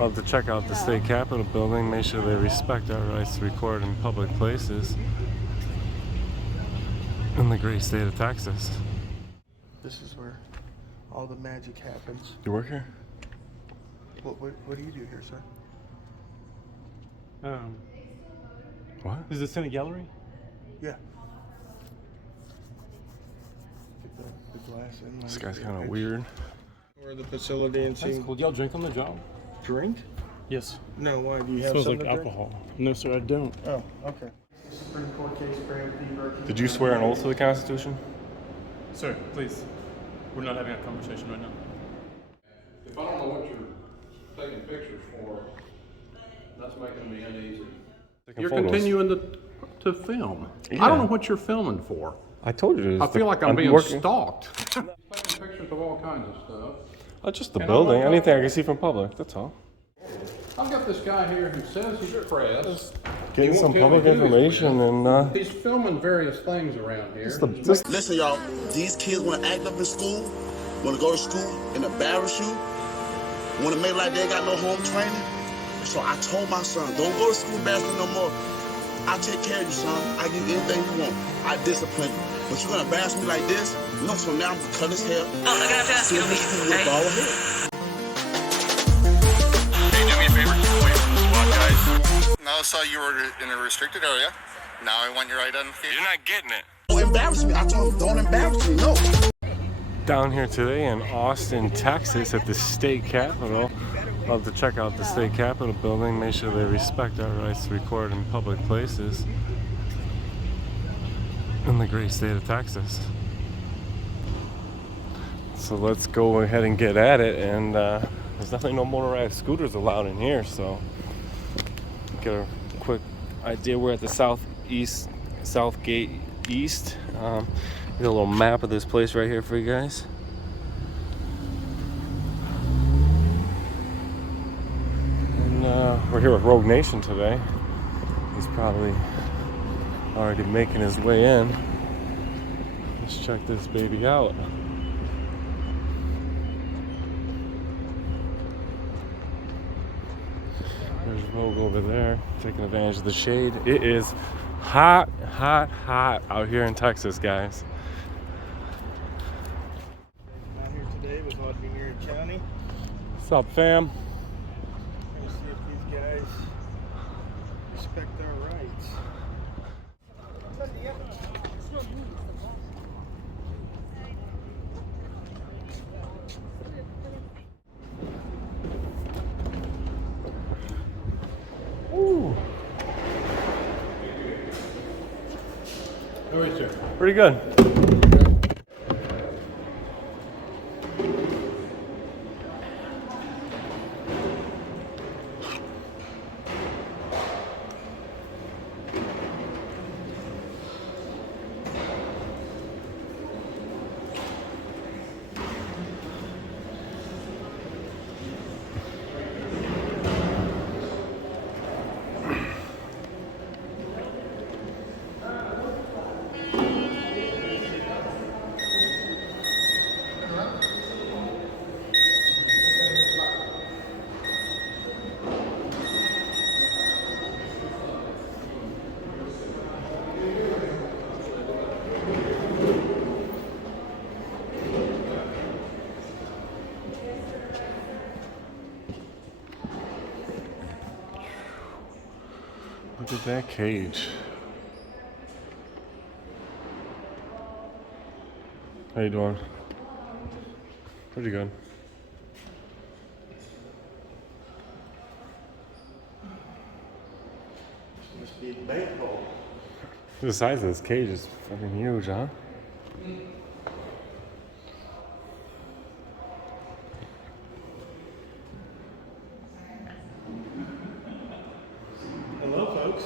Love to check out the state capitol building, make sure they respect our rights to record in public places in the great state of Texas. This is where all the magic happens. You work here? What do you do here, sir? What? Is this in a gallery? Yeah. Get the glass in. This guy's kind of weird. Or the facility and see. That's cool. Do y'all drink on the job? Drink? Yes. No, why? Do you have Smells something like to drink? alcohol. No, sir, I don't. Oh, okay. Supreme Court case, Graham Fever. Did you swear an oath to the Constitution? Sir, please. We're not having a conversation right now. If I don't know what you're taking pictures for, that's making me uneasy. Taking You're photos. continuing to film. Yeah. I don't know what you're filming for. I told you. I feel like I'm being stalked. Taking pictures of all kinds of stuff. Just the And building. I'm not- Anything I can see from public. That's all. I've got this guy here who says he's press. Getting He some won't tell me public who he's information with. and He's filming various things around here. just Listen, y'all, these kids want to act up in school, want to go to school and embarrass you, want to make like they got no home training. So I told my son, don't go to school embarrassing no more. I'll take care of you, son. I give you anything you want. I discipline you. But you're going to embarrass me like this? No, so now I'm going to cut his hair. Oh, I gotta ask you. With all of it. Hey, do me a favor, keep away from the SWAT guys. Now I saw you were in a restricted area. Now I want your identification. You're not getting it. Don't embarrass me. I told him, don't embarrass me. No. down here today in Austin, Texas at the state capitol. Love to check out the state capitol building, make sure they respect our rights to record in public places in the great state of Texas. So let's go ahead and get at it, and there's definitely no motorized scooters allowed in here, so get a quick idea. We're at the South Gate East. Get a little map of this place right here for you guys. And we're here with Rogue Nation today. He's probably already making his way in. Let's check this baby out. There's Rogue over there, taking advantage of the shade. It is hot, hot, hot out here in Texas, guys. Out here today with Osborn County. What's up, fam? Trying to see if these guys respect our rights. Ooh, How are you, sir? pretty good. Look at that cage. How you doing? Pretty good. Must be a bank vault. The size of this cage is fucking huge, huh? Hello, folks.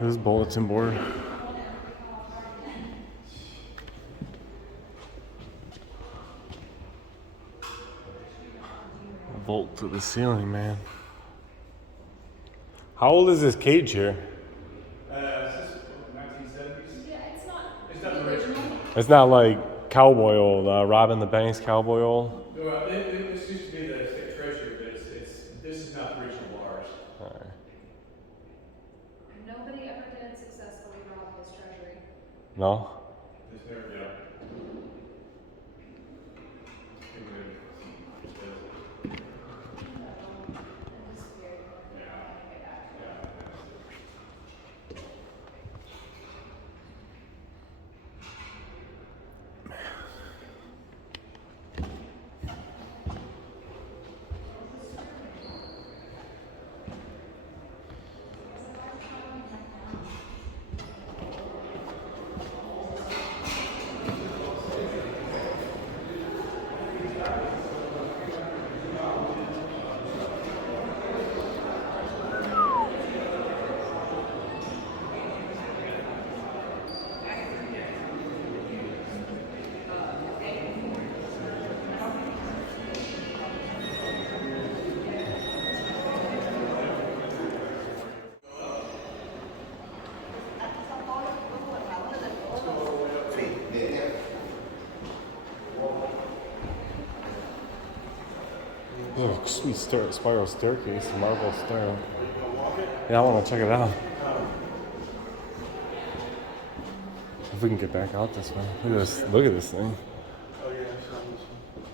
This bulletin board. Vault to the ceiling, man. How old is this cage here? This is 1970s. Yeah, it's not. It's not the original. It's not like cowboy old, robbing the banks cowboy old. Well, this used to be the state treasury, but this is not the original bars. Alright. Nobody ever did successfully rob this treasury. No? It's never, yeah. Oh, sweet spiral staircase, marble stair. Yeah, I want to check it out. If we can get back out this way. Look at this. Look at this thing. Oh, yeah, I saw this one.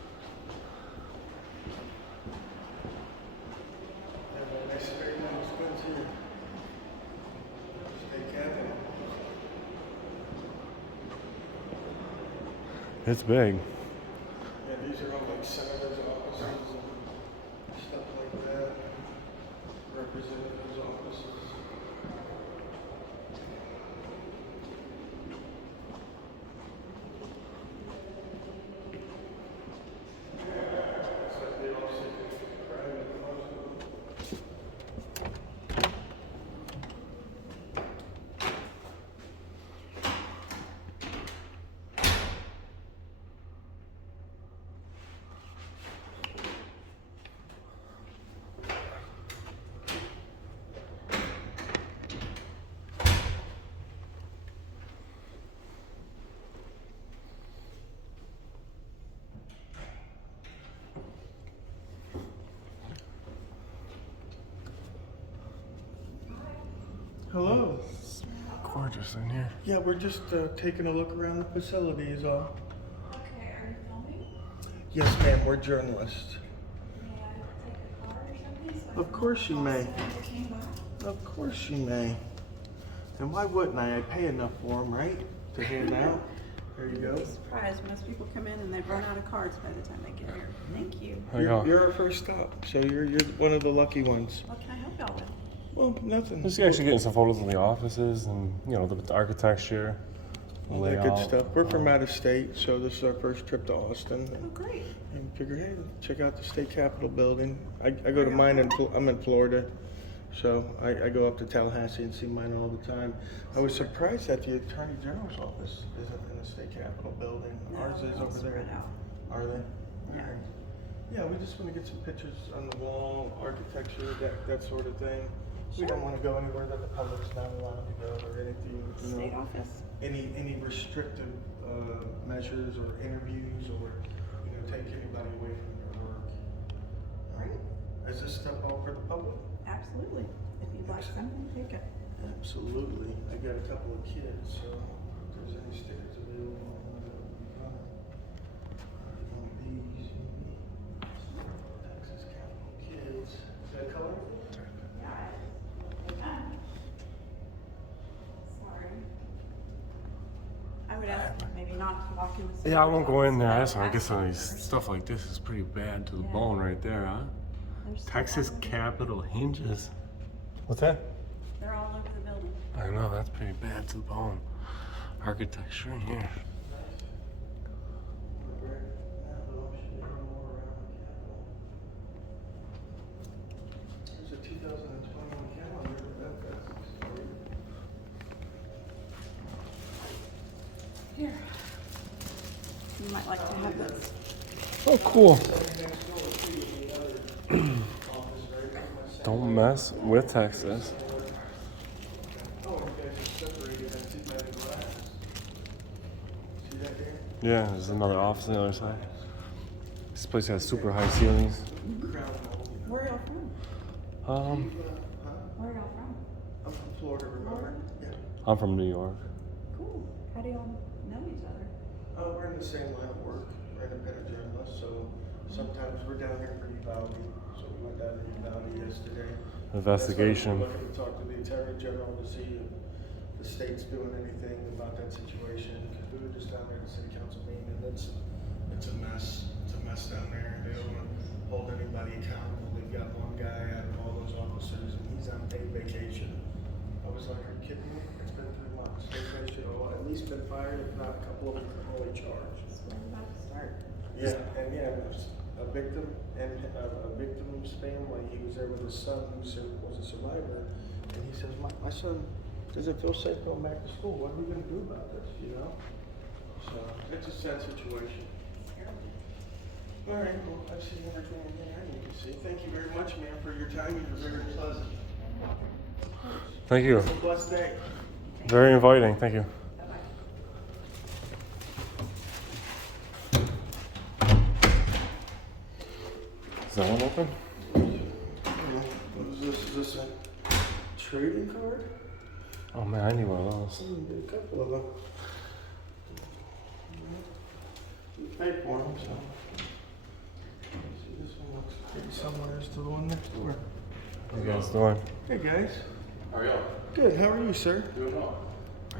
Yeah, nice very nice goods here. State Capitol. It's big. Yeah, these are all like senators' offices and stuff like that. Representatives' offices. It's like they all sit in private, most of them. Hello. Gorgeous in here. Yeah, we're just taking a look around the facility is all. Okay, are you filming? Yes, ma'am, we're journalists. May I take a card or something? So I Of course you may. came by. Of course you may. And why wouldn't I? I pay enough for them, right? To hand out. There you go. Surprised. Most people come in and they've run out of cards by the time they get here. Thank you. There you go. You're our first stop, so you're one of the lucky ones. What can I help y'all with? Well, nothing. Just actually getting some photos of the offices and, you know, the architecture, the All that layout. good stuff. We're from out of state, so this is our first trip to Austin. Oh, great. And figure, hey, check out the state capitol building. I go to mine I'm in Florida, so I go up to Tallahassee and see mine all the time. I was surprised that the Attorney General's office isn't in the state capitol building. No, Ours is they're all over there. spread out. Are they? Yeah. Okay. Yeah, we just want to get some pictures on the wall, architecture, that sort of thing. We don't want to go anywhere that the public's not allowed to go or anything, you know. State office. Any restrictive measures or interviews or, you know, take anybody away from their work. Right. Is this stuff all for the public? Absolutely. If you'd like something, take it. Absolutely. I got a couple of kids, so if there's any stickers available, that would be fine. One of these, Texas Capitol Kids. Is that color? Sorry. I would ask maybe not to walk in the Yeah, I won't go in there. That's why I There's guess some of these stuff like this is pretty bad to the bone right there, huh? Texas Capitol hinges. What's that? They're all over the building. I know, that's pretty bad to the bone. Architecture in here. There's a 2021 calendar. That's Here. You might like to have this. Oh, cool. Don't mess with Texas. Oh, you guys are separated on two by the glass. See that there? Yeah, there's another office on the other side. This place has super high ceilings. Crown mold. Where y'all from? Where y'all from? I'm from Florida, remember? Yeah. I'm from New York. Cool. How do y'all know each other? We're in the same line of work. We're independent journalists, so sometimes we're down here for Uvalde. So we went down to Uvalde yesterday. Investigation. That's why we're looking to talk to the Attorney General to see if the state's doing anything about that situation. Because we were just down there at the city council meeting, and it's a mess. It's a mess down there. They don't want to hold anybody accountable. They've got one guy out of all those officers, and he's on paid vacation. I was like, are you kidding me? It's been 3 months. They should have at least been fired, if not a couple of them criminally charged. That's where I'm about to start. Yeah, and yeah, a victim and a victim's family. He was there with his son, who was a survivor, and he says, "My son doesn't feel safe going back to school. What are we going to do about this?" You know. So it's a sad situation. All right, well, I've seen everything in there I need to see. Thank you very much, ma'am, for your time. You were very pleasant. Thank you. Have a blessed day. Very inviting. Thank you. Is that one open? What is this? Is this a trading card? Oh man, I need one of those. Get a couple of them. You paid for them, so. See, this one looks pretty similar to the one next door. What are you guys doing? Hey guys. How are y'all? Good. How are you, sir? Doing well.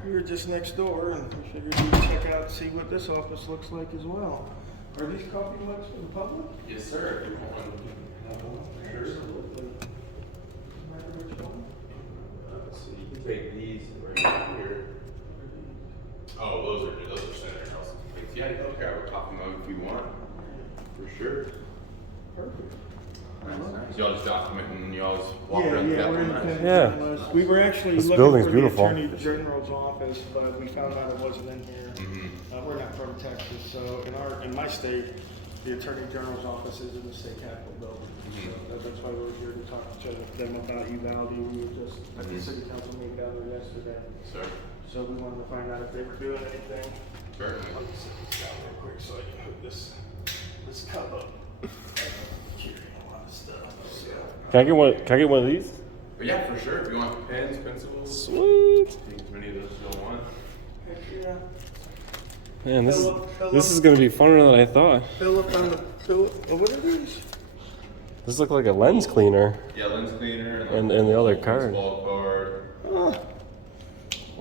We were just next door, and we figured we'd check out and see what this office looks like as well. Are these coffee mugs for the public? Yes, sir. If you want one. Sure. Absolutely. Remember which one? Let's see. You can take these right here. Oh, those are Senator Nelson's plates. Yeah, you can grab a coffee mug if you want. For sure. Perfect. Nice. Y'all just documenting and y'all just walk around the we're Capitol. in Nice. the We were actually This looking building's for beautiful. the Attorney General's office, but we found out it wasn't in here. We're not from Texas, so in my state, the Attorney General's office is in the state capitol building. So that's why we're here to talk to them about Uvalde. We were just at the city council meeting down there yesterday. Sir. So we wanted to find out if they were doing anything. Sure. Let me set this down real quick so I can hook this cup up. Carrying a lot of stuff. So. Can I get one? Can I get one of these? But yeah, for sure. If you want pens, pencils, Sweet. take as many of those as you want. Heck yeah. Man, this is gonna be funner than I thought. Fill up on the fill. Oh, what are these? This looks like a lens cleaner. Yeah, lens cleaner And the other card. Baseball card. Oh,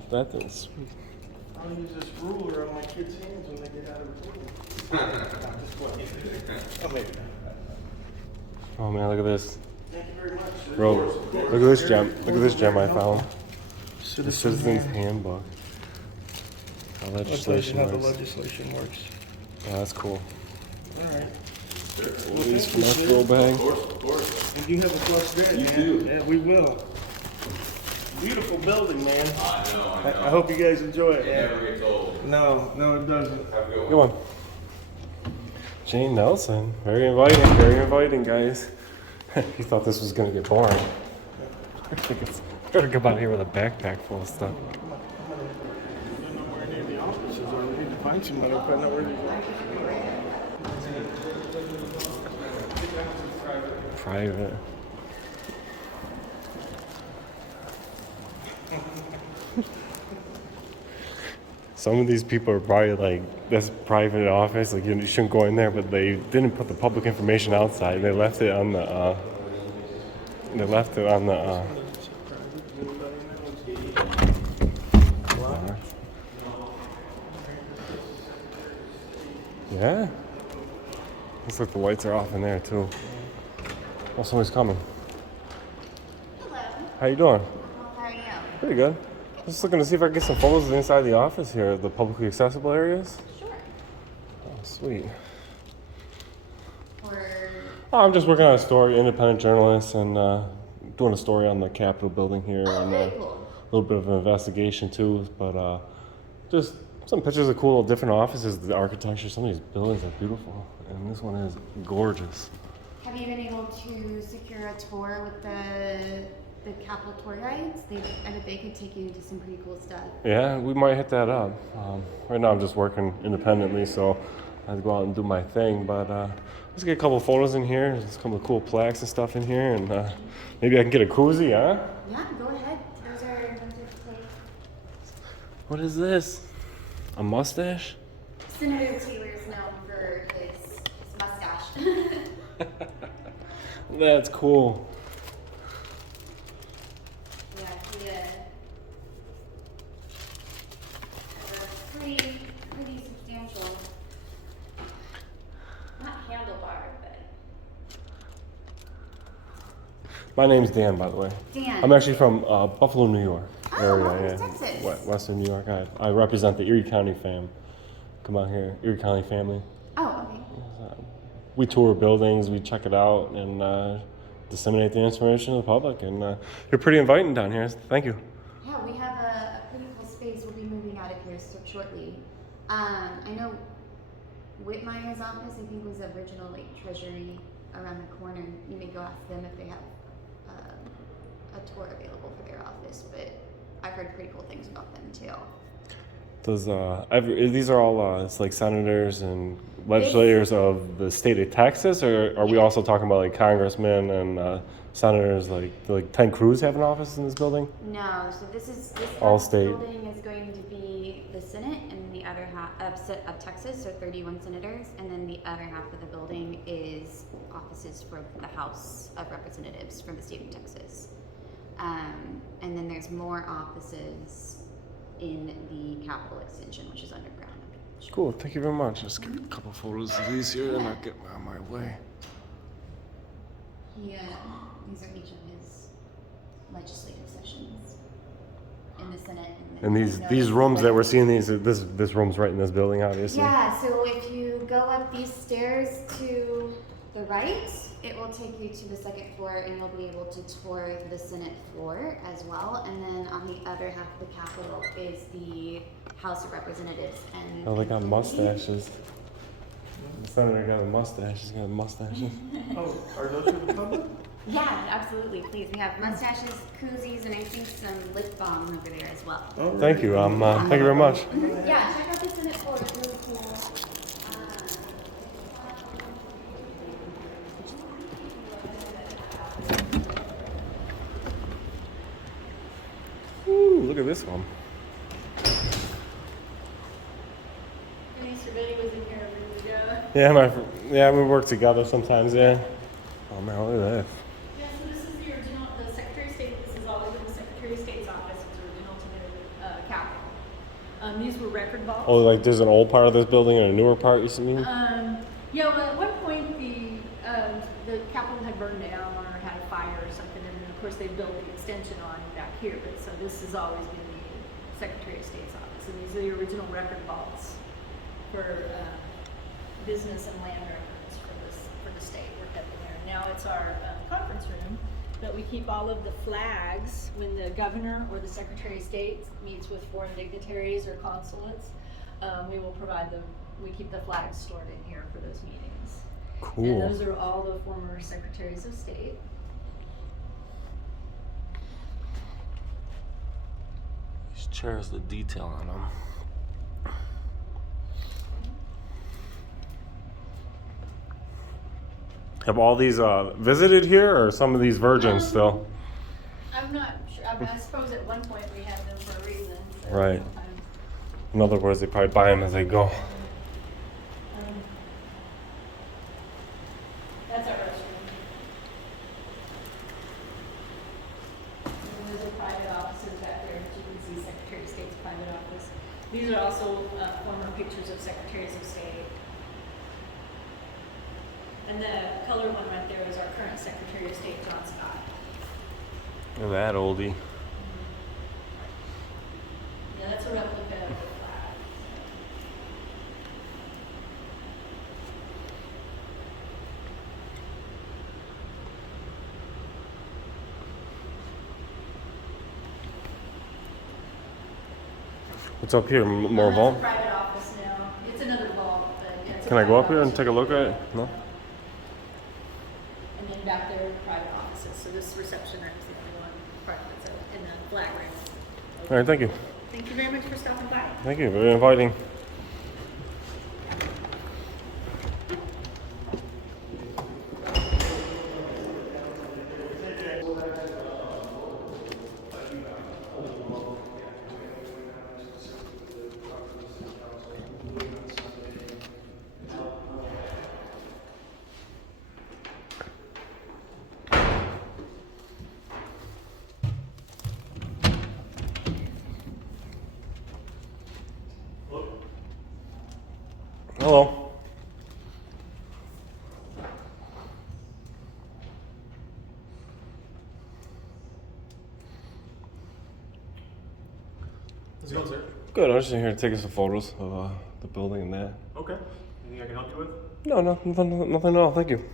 That thing's sweet. I'll use this ruler on my kids' hands when they get out of the pool. Just playing. Oh, maybe not. Oh man, look at this. Thank you very much. Sir. Bro, look at this gem. Look at this gem I found. The Citizen's Citizen's Handbook. How legislation how the works. legislation works. Yeah, that's cool. All right. These from my throw bag. Of course. And you have a blessed day, man. do. Yeah, we will. Beautiful building, man. I know. I hope you guys enjoy it. It never gets old. No, it doesn't. Have a good one. Good one. Jane Nelson. Very inviting, guys. He thought this was gonna get boring. Gotta come out here with a backpack full of stuff. I don't know where any of the offices are. We need to find somebody to find out where these offices are. Private. Some of these people are probably like, that's private office, like you shouldn't go in there, but they didn't put the public information outside. They left it on the, Yeah. Looks like the lights are off in there too. Oh, somebody's coming. Hello. How you doing? How are you? Pretty good. Just looking to see if I can get some photos of the inside of the office here, the publicly accessible areas. Sure. Oh, sweet. Or Oh, I'm just working on a story, independent journalist, and doing a story on the Capitol building here, and very a cool. little bit of an investigation too. But just some pictures of cool different offices, the architecture. Some of these buildings are beautiful, and this one is gorgeous. Have Have you been able to secure a tour with the Capitol tour guides? I bet they could take you to some pretty cool stuff. Yeah, we might hit that up. Right now I'm just working independently, so I have to go out and do my thing. But let's get a couple of photos in here. There's a couple of cool plaques and stuff in here, and maybe I can get a koozie, huh? Yeah, go ahead. Those are What is this? A mustache? Senator Taylor's known for his mustache. That's cool. Yeah, he pretty substantial. Not handlebar, but My name's Dan, by the way. Dan. I'm actually from Buffalo, New York area. Oh, Texas. Western New York. I represent the Erie County fam. Come out here, Erie County family. Oh, okay. We tour buildings, we check it out, and disseminate the information to the public. And you're pretty inviting down here. Thank you. Yeah, we have a pretty cool space. We'll be moving out of here shortly. I know Whitmire's office, I think, was original treasury around the corner. You may go ask them if they have a tour available for their office, but I've heard pretty cool things about them too. Does these are all it's like senators and legislators of the state of Texas, or are we also talking about like congressmen and senators? Like Ted Cruz have an office in this building? No, so this All state. building is going to be the Senate, and the other half of Texas, so 31 senators, and then the other half of the building is offices for the House of Representatives from the state of Texas. And then there's more offices in the Capitol extension, which is underground. Cool. Thank you very much. Let's get a couple photos of these here, and I'll get on my way. These are each of his legislative sessions in the Senate. And these rooms that we're seeing, this room's right in this building, obviously. Yeah, so if you go up these stairs to the right, it will take you to the second floor, and you'll be able to tour the Senate floor as well. And then on the other half of the Capitol is the House of Representatives. And Oh, they got mustaches. The senator got a mustache. He's got a mustache. Oh, are those for the public? yeah, absolutely. Please, we have mustaches, koozies, and I think some lip balm over there as well. Oh, Thank you. Thank you very much. Yeah, check out the Senate floor. It's really cool. Ooh, look at this one. Mr. Betty was in here a minute ago. Yeah, we work together sometimes. Yeah. Oh man, look at that. Yeah, so this is the original, the Secretary of State, this is always in the Secretary of State's office, it's original to the Capitol. These were record vaults. Oh, like there's an old part of this building and a newer part. You see me? Yeah, well, at one point the Capitol had burned down or had a fire or something, and then of course they built the extension on back here. But so this has always been the Secretary of State's office, and these are the original record vaults for business and land records for the state. We're kept in there. Now it's our conference room, but we keep all of the flags when the governor or the Secretary of State meets with foreign dignitaries or consulates. We keep the flags stored in here for those meetings. Cool. And those are all the former secretaries of state. These chairs, the detail on them. Have all these visited here, or some of these virgins still? I'm not sure. I suppose at one point we had them for a reason. So Right. sometimes- In other words, they probably buy them as they go. That's our restroom. And those are private offices back there, which you can see Secretary of State's private office. These are also former pictures of secretaries of state. And the color one right there is our current Secretary of State, John Scott. Look at that oldie. Yeah, that's a replica of the flag. What's up here? More That's vault? a private office now. It's another vault, but yeah, it's a Can I go private up here and office. take a look at it? No? reception room is the only one part of it, so, and the flag room. All right, thank you. Thank you very much for stopping by. Thank you. Very inviting. Hello. How's it going, sir? Good. I was just in here taking some photos of the building and that. Okay. Anything I can help you with? No, nothing at all. Thank you.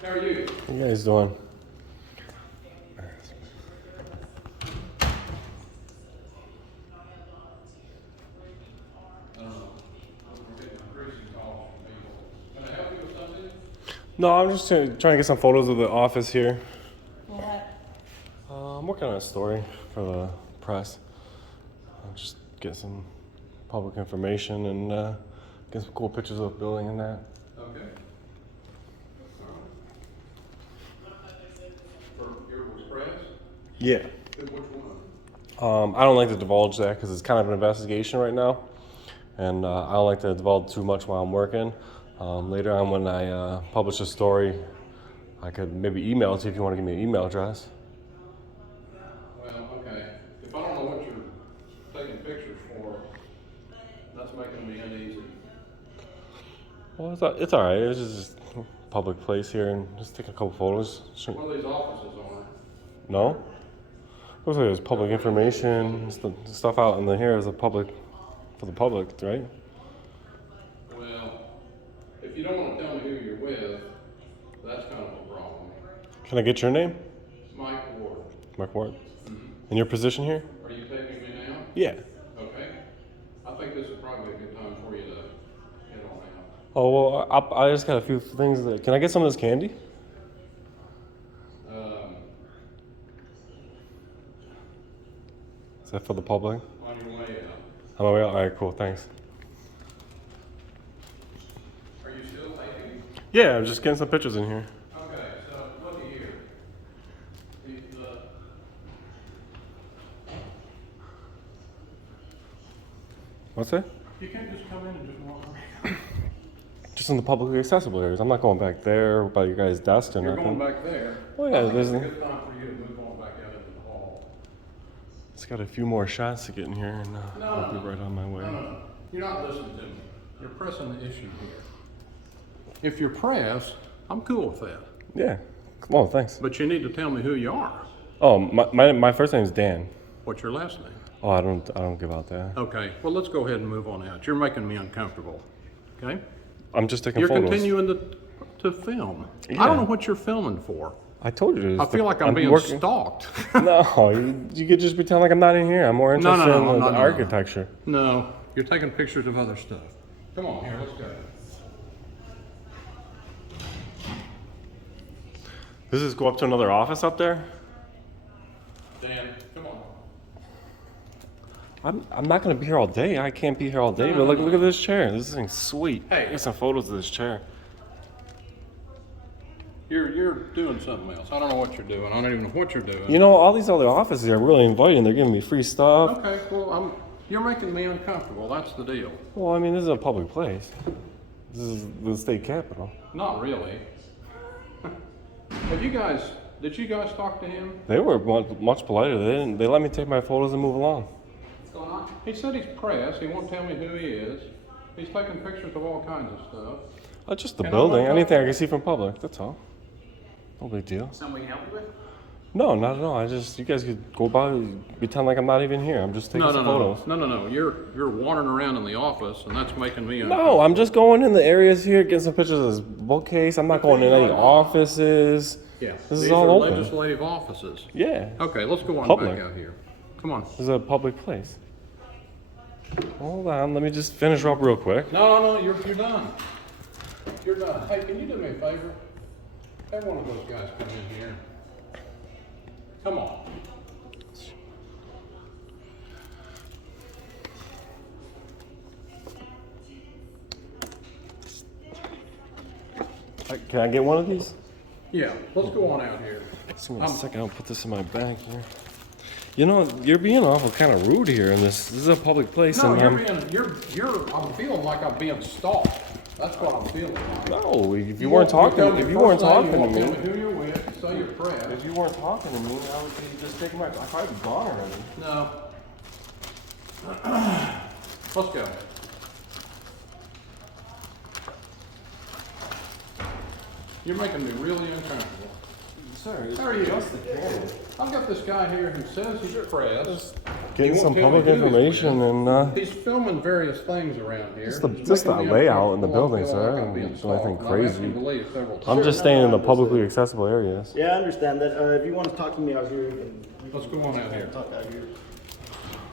How are you? What you guys doing? No, I'm just trying to get some photos of the office here. What? I'm working on a story for the press. I'll just get some public information and get some cool pictures of the building and that. Okay. For your press? Yeah. Which one? I don't like to divulge that because it's kind of an investigation right now, and I don't like to divulge too much while I'm working. Later on, when I publish a story, I could maybe email it to you if you want to give me an email address. Well, okay. If I don't know what you're taking pictures for, that's making me uneasy. Well, it's all right. It's just a public place here, and just take a couple photos. Sure. One of these offices on No? Looks like there's public information, stuff out in the here is a public, for the public, right? Well, if you don't want to tell me who you're with, that's kind of a problem. Can I get your name? Mike Ward. Mike Ward. And your position here? Are you taking me now? Yeah. Okay. I think this is probably a good time for you to head on out. Oh, well, I just got a few things that, can I get some of this candy? Is that for the public? On your way out. On my way out? All right, cool, thanks. Are you still taking? Yeah, I'm just getting some pictures in here. Okay, so look here. The What's that? you can't just come in and just walk around. Just in the publicly accessible areas. I'm not going back there by your guys' desk or You're nothing. going back there. Well, yeah, I think there's it's a good time for you to move on back out into the hall. It's got a few more shots to get in here, and I'll be right on my way. No. You're not listening to me. You're pressing the issue here. If you're press, I'm cool with that. Yeah. Come on, thanks. But you need to tell me who you are. Oh, my first name's Dan. What's your last name? Oh, I don't give out that. Okay, well, let's go ahead and move on out. You're making me uncomfortable, okay? I'm just taking You're photos. continuing to film. Yeah. I don't know what you're filming for. I told you. I feel like I'm being stalked. No, you could just pretend like I'm not in here. I'm more interested in the no. architecture. No, you're taking pictures of other stuff. Come on, here, let's go. Does this go up to another office up there? Dan, come on. I'm not gonna be here all day. I can't be here all day. But look at this chair. This thing's sweet. Hey. Get some photos of this chair. You're doing something else. I don't know what you're doing. I don't even know what you're doing. You know, all these other offices are really inviting. They're giving me free stuff. Okay, well, you're making me uncomfortable. That's the deal. Well, I mean, this is a public place. This is the state capitol. Not really. Did you guys talk to him? They were much politer. They let me take my photos and move along. What's going on? He said he's press. He won't tell me who he is. He's taking pictures of all kinds of stuff. Just the And building. I'm not- Anything I can see from public. That's all. No big deal. Something we can help you with? No, not at all. You guys could go by, pretend like I'm not even here. I'm just taking some photos. No. You're wandering around in the office, and that's making me No, I'm just going in the areas here, getting some pictures of this bookcase. I'm not going in any offices. Yeah. This is These all are open. legislative offices. Yeah. Okay, let's go on Public. back out here. Come on. This is a public place. Hold on, let me just finish up real quick. No, you're done. You're done. Hey, can you do me a favor? Have one of those guys come in here. Come on. Can I get one of these? Yeah, let's go on out here. Just give me a second, I'll put this in my bag here. You know, you're being awful kind of rude here in this. This is a public place. No, and I'm feeling like I'm being stalked. That's what I'm feeling like. No, if you weren't talking to me, Tell me who you're with, say you're press. if you weren't talking to me, I would be just taking my, I'd probably be gone already. No. Let's go. You're making me really uncomfortable. Sir, it's How are you? just the camera. I've got this guy here who says he's press. Getting He some won't tell me public who he's information with. and He's filming various things around here. just the It's making me layout in the uncomfortable. building, I feel sir. like I I'm don't being do anything stalked, and I've asked crazy. him to leave several times. I'm just staying in the publicly accessible areas. Yeah, I understand that. If you want to talk to me out here, Let's go on out here. talk out here.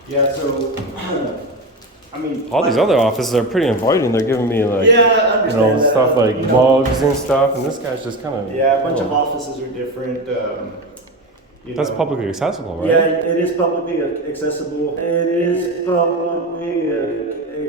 Yeah, so, I mean. All these other offices are pretty inviting. They're giving me like, Yeah, I understand that. stuff like You know, mugs and stuff, and this guy's just kind of. Yeah, a bunch of offices are different. That's publicly accessible, right? Yeah, it is publicly accessible. It is publicly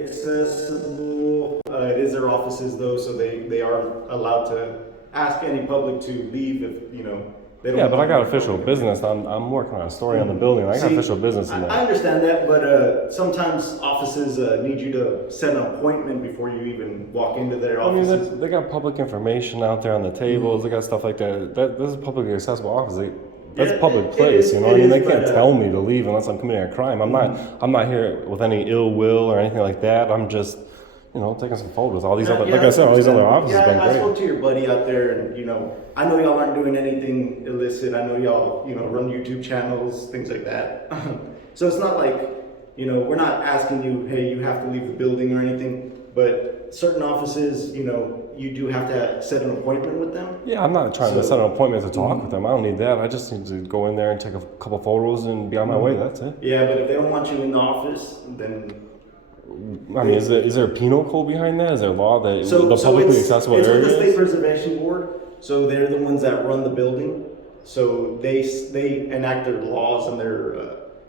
accessible. It is their offices though, so they are allowed to ask any public to leave if, you know, they don't. Yeah, but I got want official business. I'm working on a story on the building. I got See, official business in I there. understand that, but sometimes offices need you to set an appointment before you even walk into their I mean, offices. they got public information out there on the tables. They got stuff like that. This is a publicly accessible office. That's Yeah, a public it place, is- you know. it I mean, they is, can't but, tell me to leave unless I'm committing a crime. I'm not here with any ill will or anything like that. I'm just, you know, taking some photos. All these other, like I said, all these other offices have Yeah, been I great. spoke to your buddy out there, and you know, I know y'all aren't doing anything illicit. I know y'all, you know, run YouTube channels, things like that. So it's not like, you know, we're not asking you, hey, you have to leave the building or anything. But certain offices, you know, you do have to set an appointment with them. Yeah, I'm not trying to set an appointment to talk with them. I don't need that. I just need to go in there and take a couple photos and be on my way. That's it. Yeah, but if they don't want you in the office, then. I mean, is there a penal code behind that? Is there a law that So, the so publicly it's accessible with the areas? State Preservation Board. So they're the ones that run the building. So they enact their laws and their.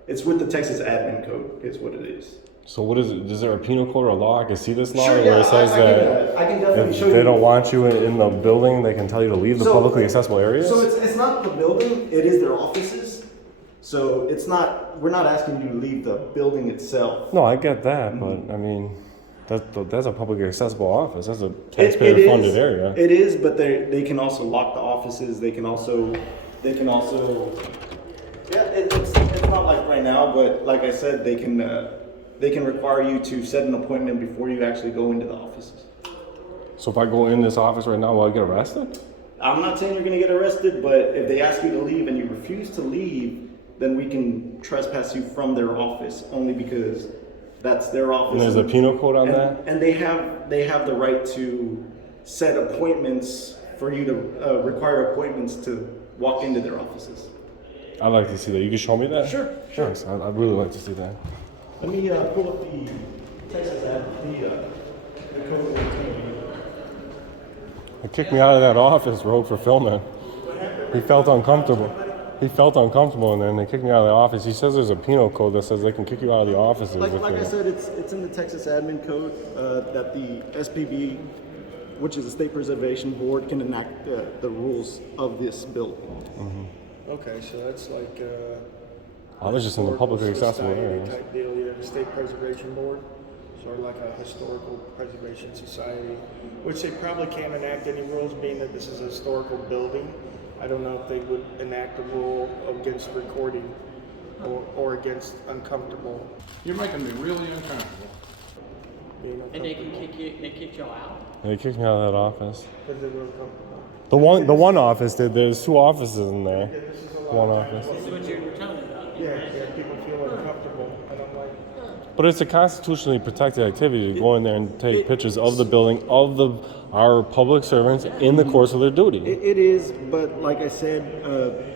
It's with the Texas Admin Code. Is what it is. So what is it? Is there a penal code or a law? I can see this law Sure, where yeah, it says I can definitely if show you. they don't want you in the building, they can tell you to leave the So- publicly accessible areas. So it's not the building, it is their offices. So it's not, we're not asking you to leave the building itself. No, I get that, but I mean, that's a publicly accessible office. That's a It taxpayer-funded is, area. It is, but they can also lock the offices, they can also, yeah, it's not like right now, but like I said, they can require you to set an appointment before you actually go into the offices. So if I go in this office right now, will I get arrested? I'm not saying you're gonna get arrested, but if they ask you to leave and you refuse to leave, then we can trespass you from their office only because that's their office. And there's a penal code on that? And they have the right to set appointments for you to require appointments to walk into their offices. I'd like to see that. You can show me that? Sure. Thanks. I'd really like to see that. Let me pull up the Texas Ad, the code. They kicked me out of that office, Rogue, for filming. He felt uncomfortable. And then they kicked me out of the office. He says there's a penal code that says they can kick you out of the offices. Like I said, it's in the Texas Admin Code that the SPB, which is the State Preservation Board, can enact the rules of this building. Mm-hmm. Okay, so that's like I was just in the publicly accessible area. type deal, yeah, the State Preservation Board, sort of like a historical preservation society, which they probably can't enact any rules, being that this is a historical building. I don't know if they would enact a rule against recording or against uncomfortable. You're making me really uncomfortable. And they can kick you. They kick y'all out. They kicked me out of that office. Because they were uncomfortable. The one office did. There's 2 offices in there. One office. This is what you were telling me about. Yeah, people feel uncomfortable, and I'm like, But it's a constitutionally protected activity to go in there and take pictures of the building, of our public servants in the course of their duty. It is, but like I said,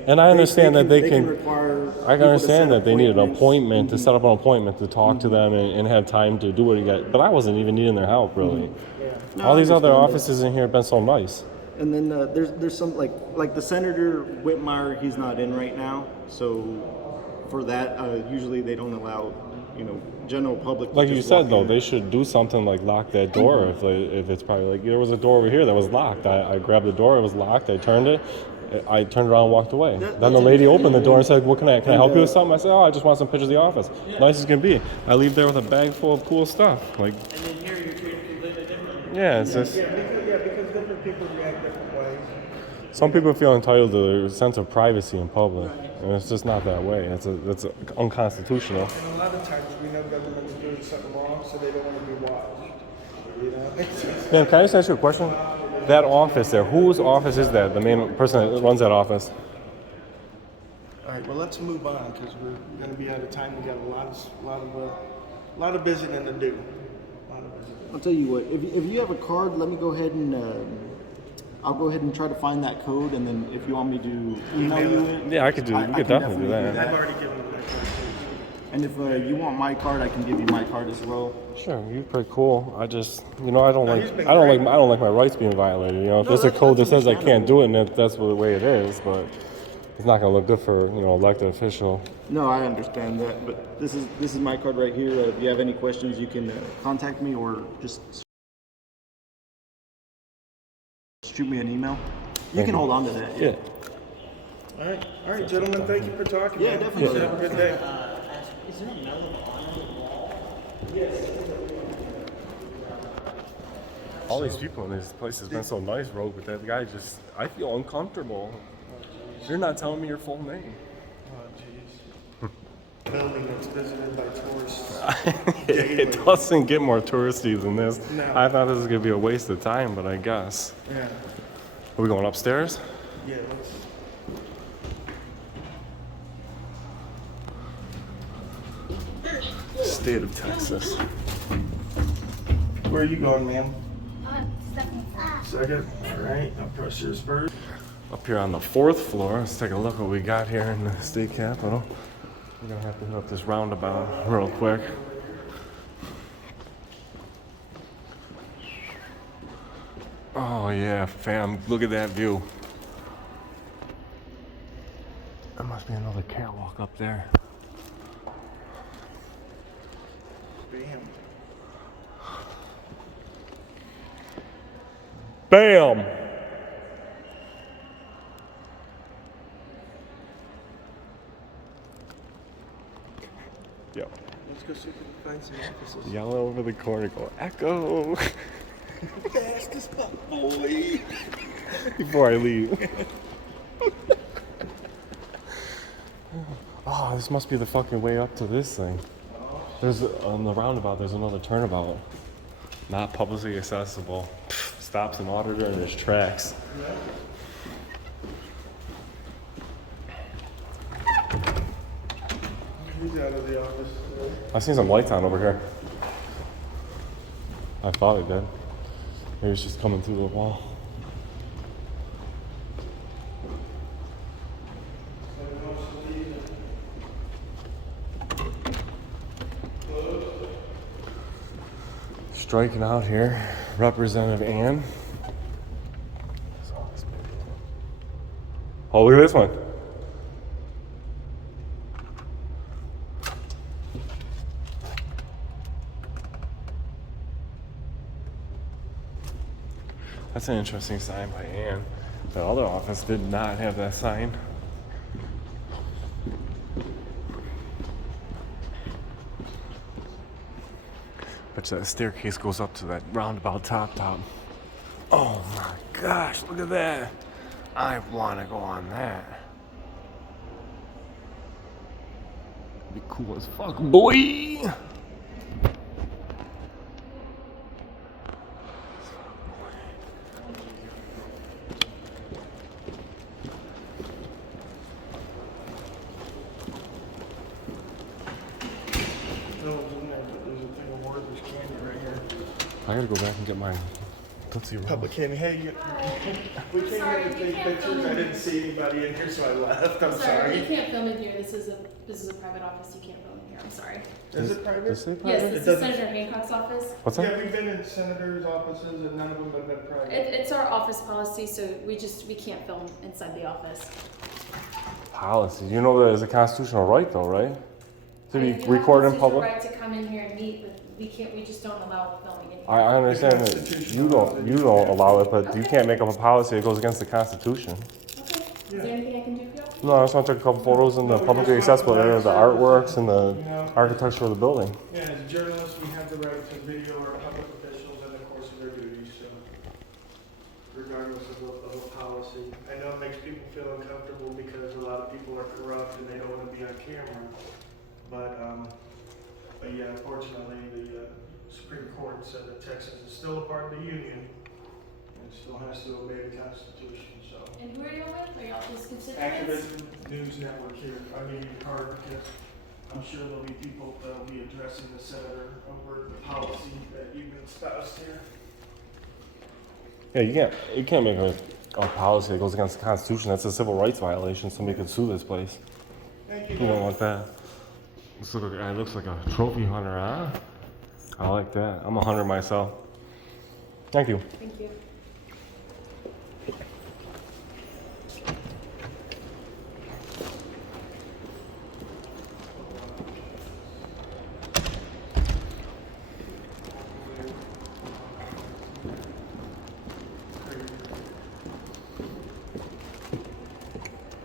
and I understand that they can require. I can understand that they need an appointment to set up an appointment to talk to them and have time to do what you got. But I wasn't even needing their help really. No, All I these other understand that. offices in here have been so nice. And then there's some like the Senator Whitmire, he's not in right now, so for that usually they don't allow general public. Like you said though, they should do something like lock that door if it's probably like there was a door over here that was locked. I grabbed the door, it was locked. I turned it around and walked away. Then the lady opened the door and said, "What can I help you with something?" I said, "Oh, I just want some pictures of the office." Nice as can be. I leave there with a bag full of cool stuff. Like. And then here you're treated completely different. Yeah, it's just. because different people react different ways. Some people feel entitled to a sense of privacy in public, and it's just not that way. It's unconstitutional. And a lot of times we know government is doing something wrong, so they don't want to be watched. Man, can I just ask you a question? That office there, whose office is that? The main person that runs that office? All right, well, let's move on because we're going to be out of time. We got a lot of visiting to do. I'll tell you what. If you have a card, let me go ahead and I'll go ahead and try to find that code, and then if you want me to email you it, yeah, I could do. You could definitely do that. I've already given them my card. And if you want my card, I can give you my card as well. Sure, you're pretty cool. I just, I don't like my rights being violated. If there's a code that says I can't do it, and that's the way it is, but it's not gonna look good for elected official. No, I understand that, but this is my card right here. If you have any questions, you can contact me or just shoot me an email. You can hold on to that. Yeah. All right, gentlemen. Thank you for talking. Yeah, definitely. Have a good day. Is there a medal of honor on the wall? Yes. All these people in this place has been so nice, Rogue, but that guy I feel uncomfortable. You're not telling me your full name. Oh, jeez. Building that's visited by tourists. It doesn't get more touristy than this. No. I thought this was going to be a waste of time, but I guess. Yeah. Are we going upstairs? Yeah, let's. State of Texas. Where are you going, ma'am? Second. All right, I'll press yours first. Up here on the 4th floor, let's take a look what we got here in the state capitol. We're going to have to hit up this roundabout real quick. Oh yeah, fam, look at that view. There must be another catwalk up there. Bam. Bam! Yep. Let's go see if we can find some offices. Yell over the corner, go, Echo! Fastest boy. Before I leave. Oh, this must be the fucking way up to this thing. There's, on the roundabout, there's another turnabout. Not publicly accessible. Stops an auditor and there's tracks. out of the office. I seen some lights on over here. I thought it did. Maybe it's just coming through the wall. Striking out here, Representative Ann. Oh, look at this one. That's an interesting sign by Ann. The other office did not have that sign. But that staircase goes up to that roundabout top. Oh my gosh, look at that. I want to go on that. Be cool as fuck, boy. I gotta go back and get my Tootsie Roll. Public candy. Hey, we came here to take pictures. I didn't see anybody in here, so I left. I'm sorry. You can't film in here. This is a private office. You can't film in here. I'm sorry. Is it private? Is it private? Yes, this is Senator Hancock's office. What's that? Yeah, we've been in senators' offices and none of them have been private. It's our office policy, so we can't film inside the office. Policy. You know that is a constitutional right, though, right? To be You recorded in have public. the right to come in here and meet, but we just don't allow filming in here. I understand that you don't allow it, but you can't make up a policy that goes against the Constitution. Okay. Is there anything I can do for you? No, I just want to take a couple photos in the publicly accessible area of the artworks and the architecture of the building. Yeah, as journalists, we have the right to video our public officials in the course of their duties, so regardless of a policy. I know it makes people feel uncomfortable because a lot of people are corrupt and they don't want to be on camera, but yeah, unfortunately, the Supreme Court said that Texas is still a part of the Union and still has to obey the Constitution, so. And who are you with? Are y'all just constituents? Activism News Network here, I need your card because I'm sure there'll be people that'll be addressing the senator over the policy that you've espoused here. Yeah, you can't make a policy that goes against the Constitution. That's a civil rights violation. Somebody could sue this place. Thank you. You don't want that. It looks like a trophy hunter, huh? I like that. I'm a hunter myself. Thank you. Thank you.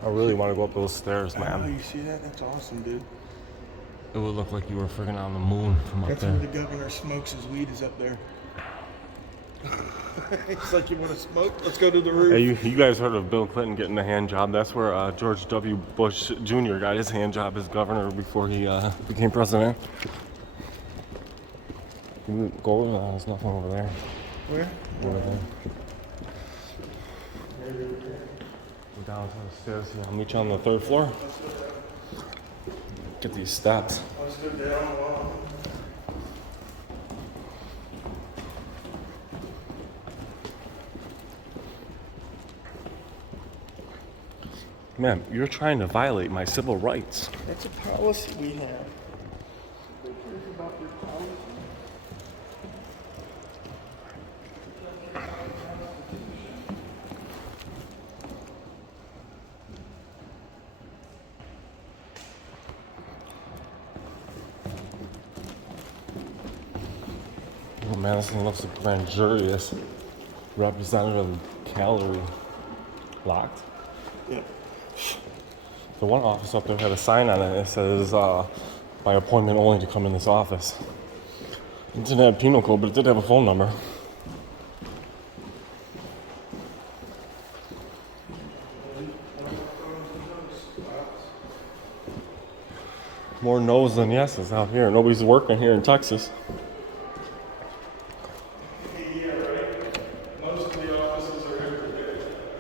I really want to go up those stairs, Oh, man. you see that? That's awesome, dude. It would look like you were friggin' on the moon from up That's there. where the governor smokes his weed, is up there. It's like, you want to smoke? Let's go to the roof. Hey, you guys heard of Bill Clinton getting a hand job? That's where George W. Bush Jr. got his hand job as governor before he became president. Can we go over? There's nothing over there. Where? Over there. Go down to the stairs here. I'll meet you on the 3rd floor. Get these steps. Let's go down. Man, you're trying to violate my civil rights. That's a policy we have. Who cares about your policy? Oh man, this thing looks luxurious. Representative gallery. Locked? Yeah. The one office up there had a sign on it that says, by appointment only to come in this office. It didn't have penal code, but it did have a phone number. More no's than yeses out here. Nobody's working here in Texas. Yeah, right. Most of the offices are empty.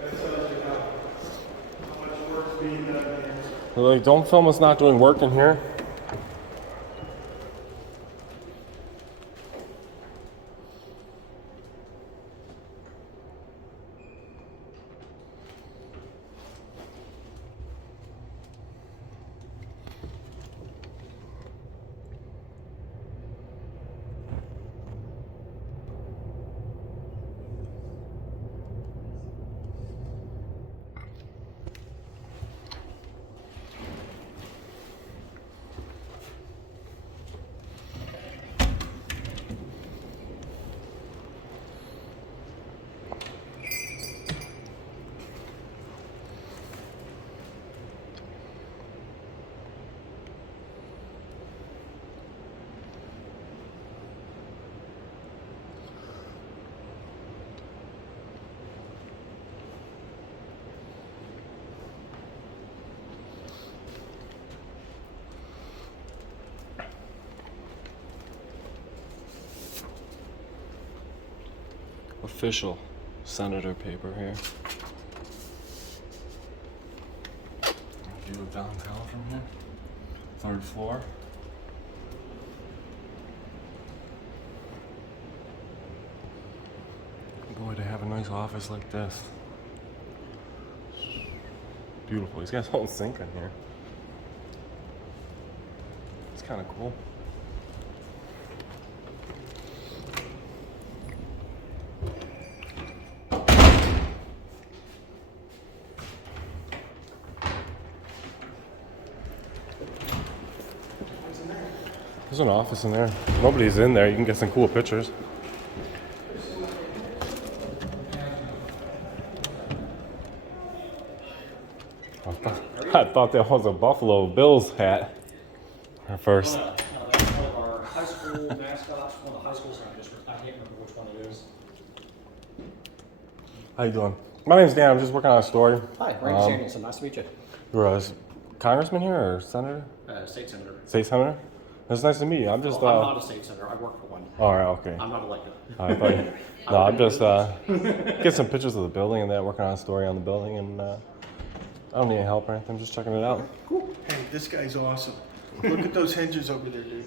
That tells you how much work's being done here. They're like, don't film us not doing work in here. official senator paper here. View of downtown from here. 3rd floor. Boy, to have a nice office like this. Beautiful. He's got his own sink in here. It's kind of cool. There's an office in there. Nobody's in there. You can get some cool pictures. I thought that was a Buffalo Bills hat at first. That's one of our high school mascots, one of the high schools in our district. I can't remember which one it is. How you doing? My name's Dan. I'm just working on a story. Hi, Randy Samuelson. Nice to meet you. You're a congressman here or senator? State senator. State senator? It's nice to meet you. I'm just. I'm not a state senator. I work for one. All right. Okay. I'm not elected. I thought you, no, I'm just get some pictures of the building and that. Working on a story on the building, and I don't need any help or anything. I'm just checking it out. Cool. Hey, this guy's awesome. Look at those hinges over there, dude.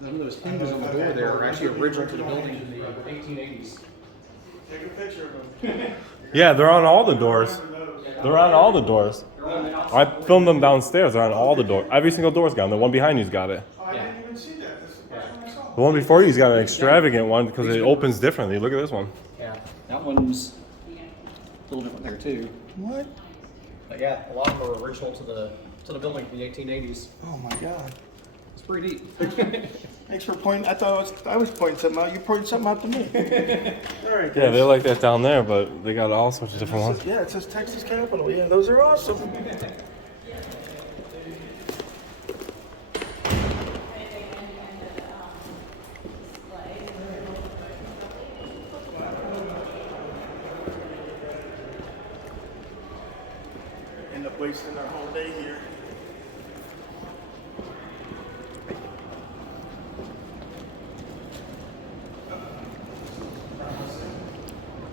Those hinges on the door there are actually original to the building in the 1880s. Take a picture of them. Yeah, they're on all the doors. They're on all the doors. I filmed them downstairs. They're on all the doors. Every single door's got them. The one behind you's got it. Oh, I didn't even see that. This is the first one I saw. The one before you's got an extravagant one because it opens differently. Look at this one. Yeah, that one's a little different there too. What? But yeah, a lot of them are original to the building from the 1880s. Oh my God. It's pretty neat. Thanks for pointing. I thought I was pointing something out. You pointed something out to me. All right. Yeah, they're like that down there, but they got all sorts of different ones. Yeah, it says Texas Capitol. Yeah, those are awesome. End up wasting our whole day here.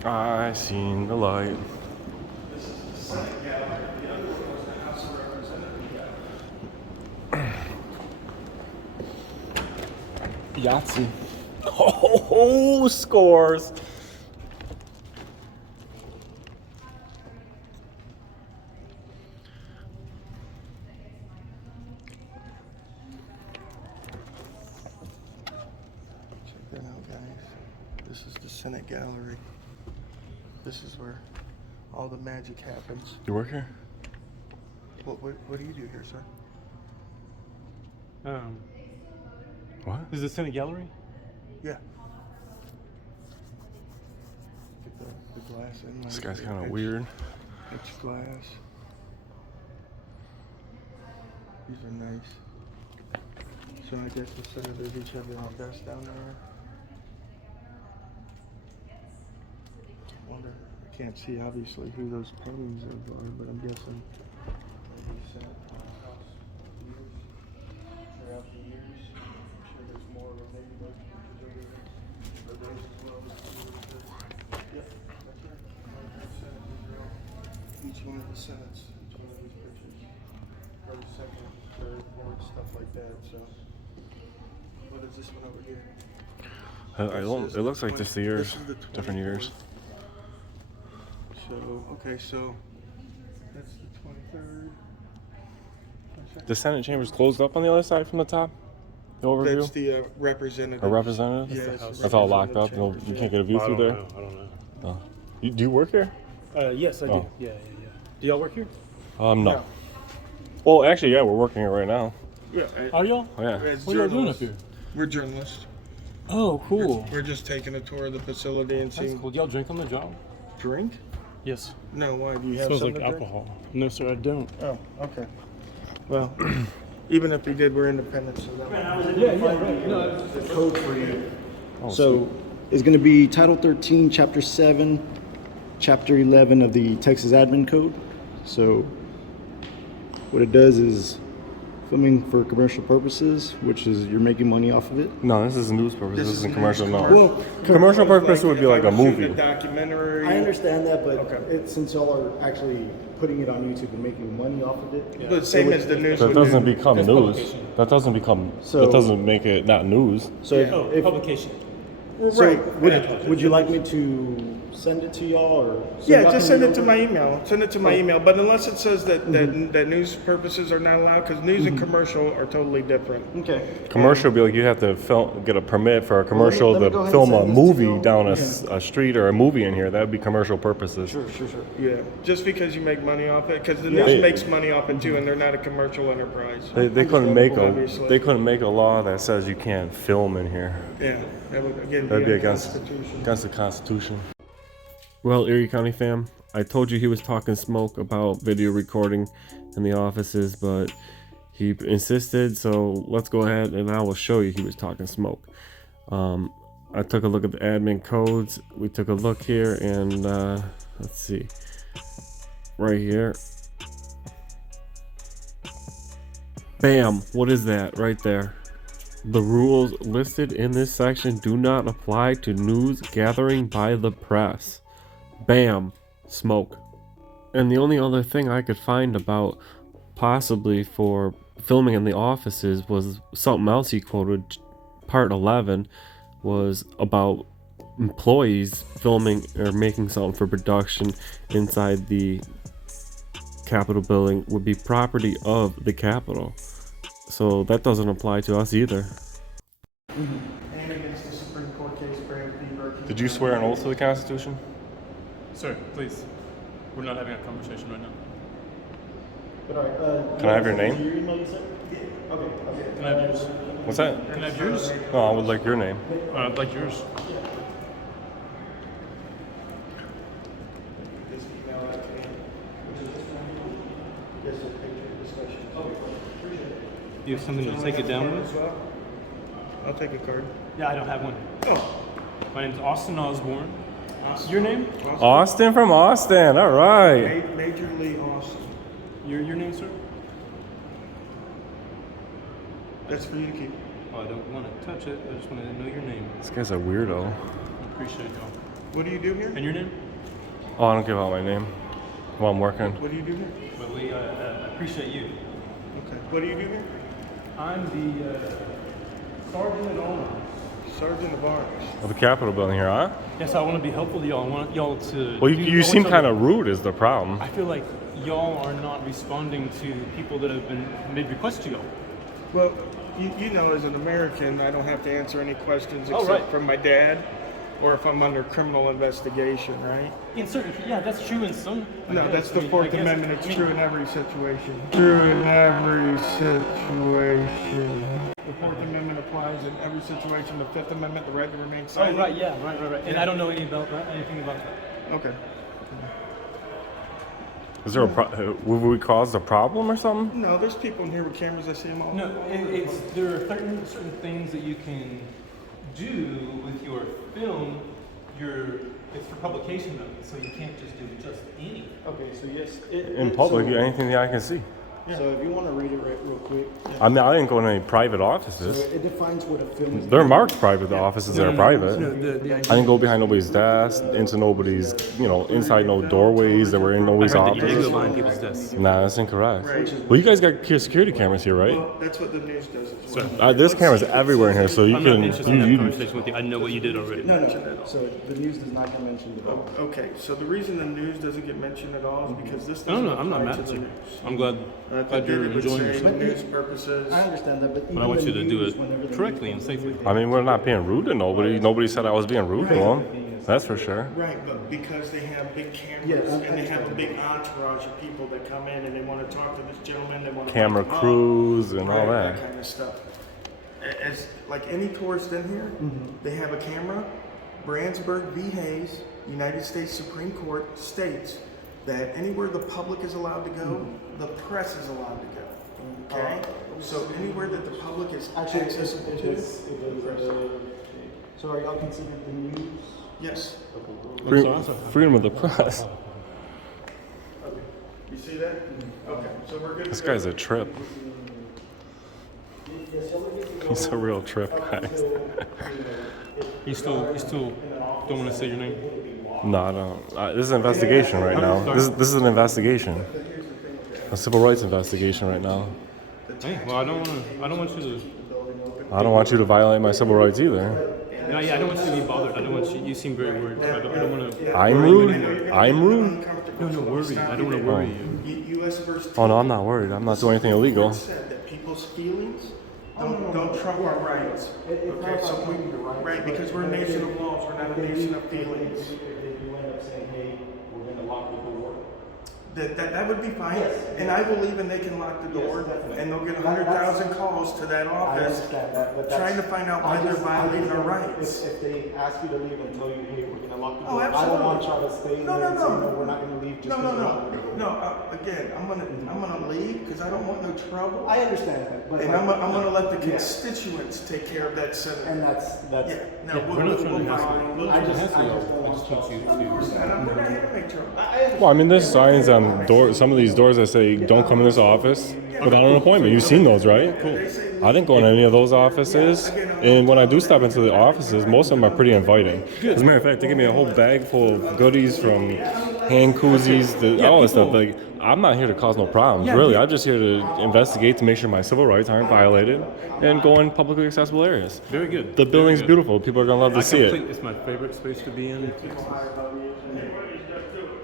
I seen the light. This is the Senate gallery. The other one was the House of Representatives. Yahtzee. Oh, scores. Check that out, guys. This is the Senate gallery. This is where all the magic happens. You work here? What do you do here, sir? What? Is the Senate gallery? Yeah. Get the glass in. This guy's kind of weird. It's glass. These are nice. So I guess the senators each have their own desk down there. I wonder, I can't see obviously who those paintings are, but I'm guessing maybe Senate House years. Throughout the years, I'm sure there's more of maybe those pictures over there. Or those as well as yep, that's right. Each one of the senates, each one of these pictures. First, second, third, fourth, stuff like that. So, what is this one over here? It looks like just the years, This is the different years. So, okay, so that's the 23rd. The Senate chamber's closed up on the other side from the top? The overview? That's the representative. A representative? Yeah, it's the that's all locked up? representative You can't get a view through there? I don't know. Oh. Do you work here? Yes, I do. Oh. Yeah. Do y'all work here? No. Well, actually, yeah, we're working here right now. Yeah. Are y'all? Oh, yeah. As What are y'all doing up journalists. here? We're journalists. Oh, cool. We're just taking a tour of the facility and That's seeing. cool. Do y'all drink on the job? Drink? Yes. No, why? Do you have Smells something like to drink? alcohol. No, sir, I don't. Oh, okay. Well, even if we did, we're independent, so that right. No, the code for you. Oh, So it's going to be Title 13, Chapter 7, Chapter 11 of the Texas Admin Code. So what it does is filming for commercial purposes, which is you're making money off of it? No, this is news purpose. This isn't commercial. No. Well, commercial purpose would be like a movie. A documentary. I understand that, but since y'all are actually putting it on YouTube and making money off of it, But same as the news. That would doesn't do. become news. That doesn't become. That doesn't make it not news. So if Publication. Right. would you like me to send it to y'all, or Yeah, just send it to my email. Send it to my email. But unless it says that that news purposes are not allowed, because news and commercial are totally different. Okay. Commercial would be like you have to get a permit for a commercial let me go to ahead film and a send this to movie y'all. down a street or a movie in here. That would be commercial purposes. Sure. Yeah, just because you make money off it, because the news makes money off it too, and they're not a commercial enterprise. They couldn't make Obviously. they couldn't make a law that says you can't film in here. Yeah, that would again That'd be against Constitution. the Constitution. Well, Erie County fam, I told you he was talking smoke about video recording in the offices, but he insisted, so let's go ahead and I will show you he was talking smoke. I took a look at the admin codes. We took a look here, and let's see. Right here. Bam! What is that right there? The rules listed in this section do not apply to news gathering by the press. Bam! Smoke. And the only other thing I could find about possibly for filming in the offices was something else he quoted. Part 11 was about employees filming or making something for production inside the Capitol building would be property of the Capitol. So that doesn't apply to us either. And against the Supreme Court case, Graham v. Berkey. Did you swear an oath to the Constitution? Sir, please. We're not having a conversation right now. But all right, Can I have your name? Your email, you said? Okay. Can I have yours? What's that? Can I have yours? No, I would like your name. I'd like yours. This email out to me, which is this one here. Yes, a picture discussion. Appreciate it. You have something to take it down with? I'll take a card. Yeah, I don't have one. Oh. My name's Austin Osborn. Your name? Austin from Austin. All right. Major Lee Austin. Your name, sir? That's for you to keep. Oh, I don't want to touch it. I just want to know your name. This guy's a weirdo. I appreciate y'all. What do you do here? And your name? Oh, I don't give out my name while I'm working. What do you do here? Well, Lee, I appreciate you. Okay. What do you do here? I'm the Sergeant at Arms. Sergeant of Arms. Of the Capitol building here, huh? Yes, I want to be helpful to y'all. I want y'all to... Well, you seem kind of rude is the problem. I feel like y'all are not responding to people that have been made requests to y'all. Well, you know, as an American, I don't have to answer any questions except right. from my dad, or if I'm under criminal investigation, right? In certain, yeah, that's true in some. No, that's the Fourth Amendment. It's true in every situation. True in every situation. The Fourth Amendment applies in every situation. The Fifth Amendment, the right to remain silent. Oh, right, yeah, right. And I don't know anything about that. Okay. Is there would we cause a problem or something? No, there's people in here with cameras. I see them all. No, there are certain things that you can do with your film. It's for publication though, so you can't just do just any. Okay, so yes. In public, anything that I can see. Yeah. So if you want to read it real quick. I mean, I didn't go in any private So offices. it defines what a film is. They're marked private offices that are private. The I didn't go behind nobody's desk, into nobody's, inside no doorways that were in nobody's You did go office. behind people's desks. Nah, that's incorrect. Well, you guys got security cameras here, right? Well, that's what the news does as well. There's cameras everywhere in here, so you I'm not can. interested in having a conversation with you. I know what you did already. No. So the news does not get mentioned at all. Okay, so the reason the news doesn't get mentioned at all is because this No, doesn't I'm not apply mad to at the you. news. I'm glad you're enjoying For yourself. news purposes. I understand that, but But I want you to do it correctly and safely. I mean, we're not being rude to nobody. Nobody said I was being rude to them. That's for sure. Right, but because they have big cameras Yeah, and they have a big entourage of people that come in and they want to talk to this gentleman, they want to Camera crews and all that that. kind of stuff. As like any tourist in here, they have a camera. Brandsburg v. Hayes, United States Supreme Court states that anywhere the public is allowed to go, the press is allowed to go. Okay, so anywhere that the public is accessible to, the press. So are y'all considered the news? Yes. Freedom of the press. Okay. You see that? Okay, so we're good. This guy's a trip. He's a real trip, guys. You still don't want to say your name? No, I don't. This is an investigation right now. This is an investigation. A civil rights investigation right now. Hey, well, I don't want you to. I don't want you to violate my civil rights either. No, yeah, I don't want you to be bothered. I don't want you. You seem very worried. I don't want to. I'm rude. I'm rude. No, worry. I don't want to worry you. Oh no, I'm not worried. I'm not doing anything illegal. Said that people's feelings don't trump our rights. Okay, so right, because we're a nation of laws, we're not a nation of feelings. If you end up saying, hey, we're going to lock the door. That would be fine, and I believe and they can lock the door, and they'll get 100,000 calls to that office trying to find out why they're violating our rights. If they ask you to leave and tell you, hey, we're going to lock the Oh, door, absolutely. I don't want y'all to stay there and say, no, we're not going to leave just Again, I'm gonna leave because I don't want no trouble. I understand that, but and I'm gonna let the constituents take care of that senator. And that's yeah. No, we're not trying to we'll I just want you to. we're not here to make trouble. Well, I mean, there's signs on doors. Some of these doors that say "Don't come in this office without an appointment." You've seen those, right? Cool. I didn't go in any of those offices, and when I do step into the offices, most of them are pretty inviting. As a matter of fact, they give me a whole bag full of goodies from hand koozies, all this stuff. Like, I'm not here to cause no problems, really. I'm just here to investigate to make sure my civil rights aren't violated and go in publicly accessible areas. Very good. The building's beautiful. People are gonna love to see it. It's my favorite space to be in.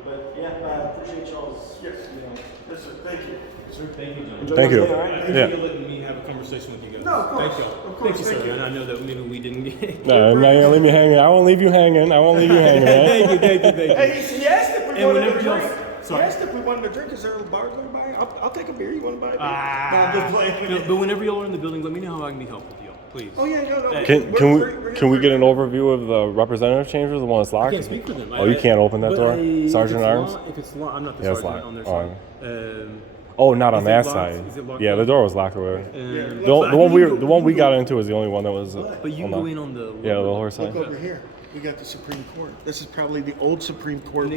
But yeah, I appreciate y'all's, Listen, thank you. Sir, thank you, John. Thank you. Thank you for letting me have a conversation with you guys. No, of course. Thank you. Of course. Thank you, sir. And I know that maybe we didn't get. No, I'm not gonna leave me hanging. I won't leave you hanging. I won't leave you hanging, man. Thank you. Hey, he asked if we And wanted whenever to y'all- drink. He Sorry. asked if we wanted to drink. Is there a bar nearby? I'll take a beer. You want to buy a beer? No, Ah. I'm just playing. No, but whenever y'all are in the building, let me know how I can be helpful to y'all, please. Oh yeah, no. Can we get an overview of the representative chambers, the one that's locked? I can't speak for them. Oh, you can't open that But door, if Sergeant it's at Arms. If it's locked, I'm not the Yeah, it's sergeant locked. on their Oh. side. Oh, not on Is it that locked? side. Is it locked Yeah, up? the door was locked away. But The one we got into was the only one that was. But you go in on the Yeah, the lower side. Look over here. We got the Supreme Court. This is probably the old Supreme Court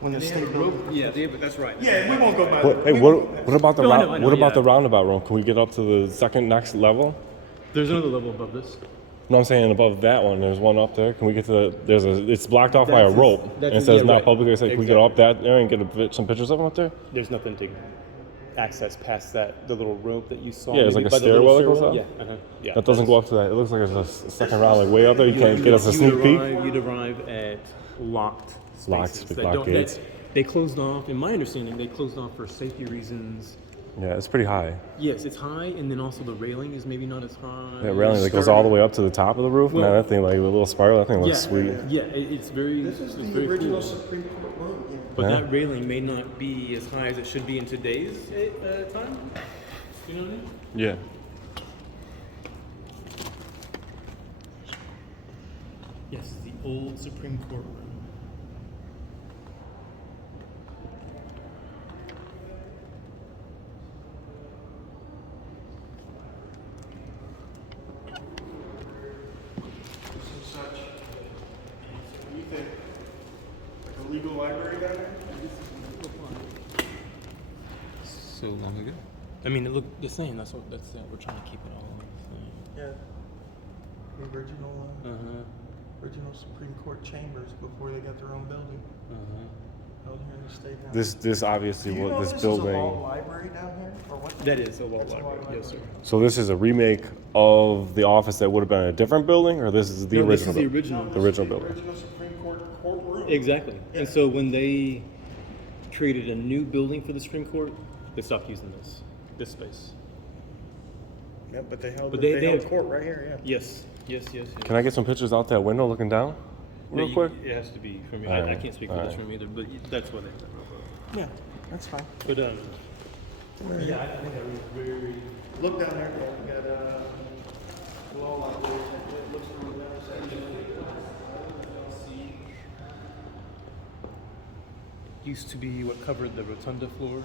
when the state building. Yeah, that's right. Yeah, we won't go by What, that. hey, what about the No, I know, what about yeah. the roundabout room? Can we get up to the second next level? There's another level above this. No, I'm saying above that one. There's one up there. Can we get to the? It's blocked off by a That's rope, and it says yeah, not right. public. Can we get up that there and get some pictures of them up there? There's nothing to access past the little rope that you saw. Yeah, it's like maybe a by the little stairwell that goes up? Yeah, yeah. That doesn't go up to that. It looks like it's a second round, like way up there. You can't get us a sneak peek. You'd arrive at locked spaces. Locked that lock don't- gates. They closed off, in my understanding, they closed off for safety reasons. Yeah, it's pretty high. Yes, it's high, and then also the railing is maybe not as high. That railing that goes all the way up to the top of the roof. Well- Man, that thing like a little spiral. That thing looks Yeah, sweet. yeah, it's very. This is it's the very original cool. Supreme Court room. Yeah. But Yeah. that railing may not be as high as it should be in today's time. You know what I mean? Yeah. Yes, the old Supreme Court room. This is such. What do you think? Like a legal library down there? So long ago. I mean, it looked the same. That's we're trying to keep it all the same. Yeah. The original. Uh-huh. Original Supreme Court chambers before they got their own building. Uh-huh. Held here in the state now. This obviously Do you what know this this building. is a law library down here? Or what? That is a law That's library. Yes, sir. So this is a remake of the office that would have been in a different building, or this is the No, this original? is the building? original. The original building. Original Supreme Court courtroom. Exactly. And so when they created a new building for the Supreme Court, they stopped using this space. Yeah, but they held. But They they held have- court right here. Yeah. Yes. Can I get some pictures out that window looking down, real quick? It has to be from me. All I right, can't speak for all this right. room either, but that's what they. Yeah, that's fine. But yeah, I think that was very. Look down there. We got law library. It looks through the other section. Used to be what covered the rotunda floor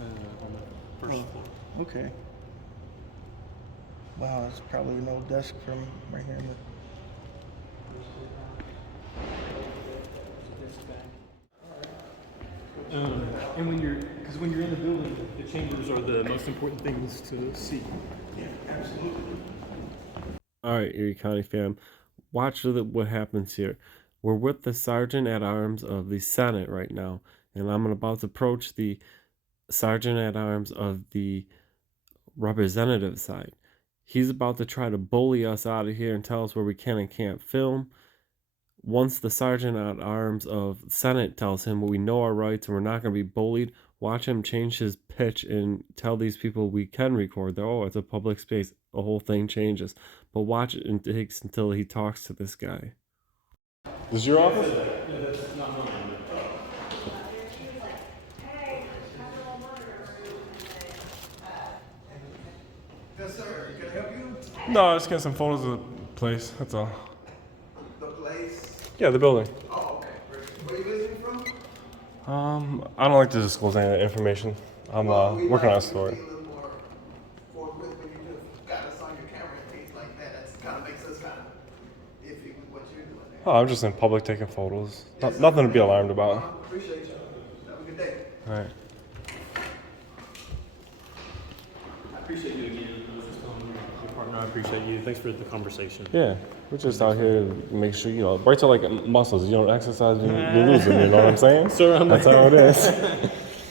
on the first floor. Okay. Wow, that's probably an old desk from right here. And when you're in the building, the chambers are the most important things to see. Yeah, absolutely. All right, Erie County fam, watch what happens here. We're with the Sergeant at Arms of the Senate right now, and I'm about to approach the Sergeant at Arms of the representative side. He's about to try to bully us out of here and tell us where we can and can't film. Once the Sergeant at Arms of Senate tells him we know our rights and we're not going to be bullied, watch him change his pitch and tell these people we can record. Oh, it's a public space. The whole thing changes. But watch it, and it takes until he talks to this guy. This is your office? No, that's not mine. Yes, sir. Can I help you? No, I just get some photos of the place. That's all. The place? Yeah, the building. Oh, okay. Where are you visiting from? I don't like to disclose any information. I'm working on a story. Be a little more forthwith when you just got us on your camera and things like that. That kind of makes us kind of iffy with what you're doing there. Oh, I'm just in public taking photos. Nothing to be alarmed about. Appreciate you. Have a good day. All right. I appreciate you again. I was just telling your partner, I appreciate you. Thanks for the conversation. Yeah, we're just out here to make sure, rights are like muscles. You don't exercise, you lose them, you know what I'm saying? Sir, that's how it is.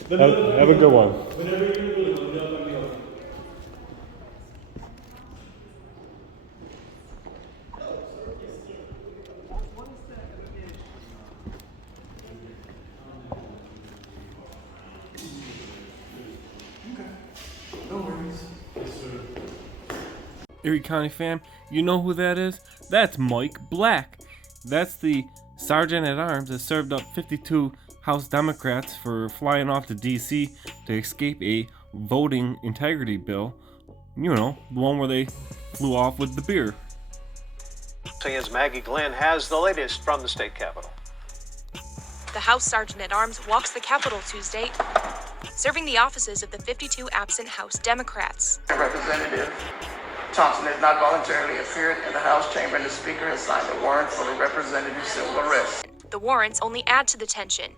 Have a good one. Whenever you're in the building, let me know if I can help you. Erie County fam, you know who that is? That's Mike Black. That's the Sergeant at Arms that served up 52 House Democrats for flying off to D.C. to escape a voting integrity bill. You know, the one where they flew off with the beer. As Maggie Glenn has the latest from the state capitol. The House Sergeant at Arms walks the Capitol Tuesday, serving the offices of the 52 absent House Democrats. Representative Thompson has not voluntarily appeared in the House chamber, and the Speaker has signed a warrant for the representative's civil arrest. The warrants only add to the tension.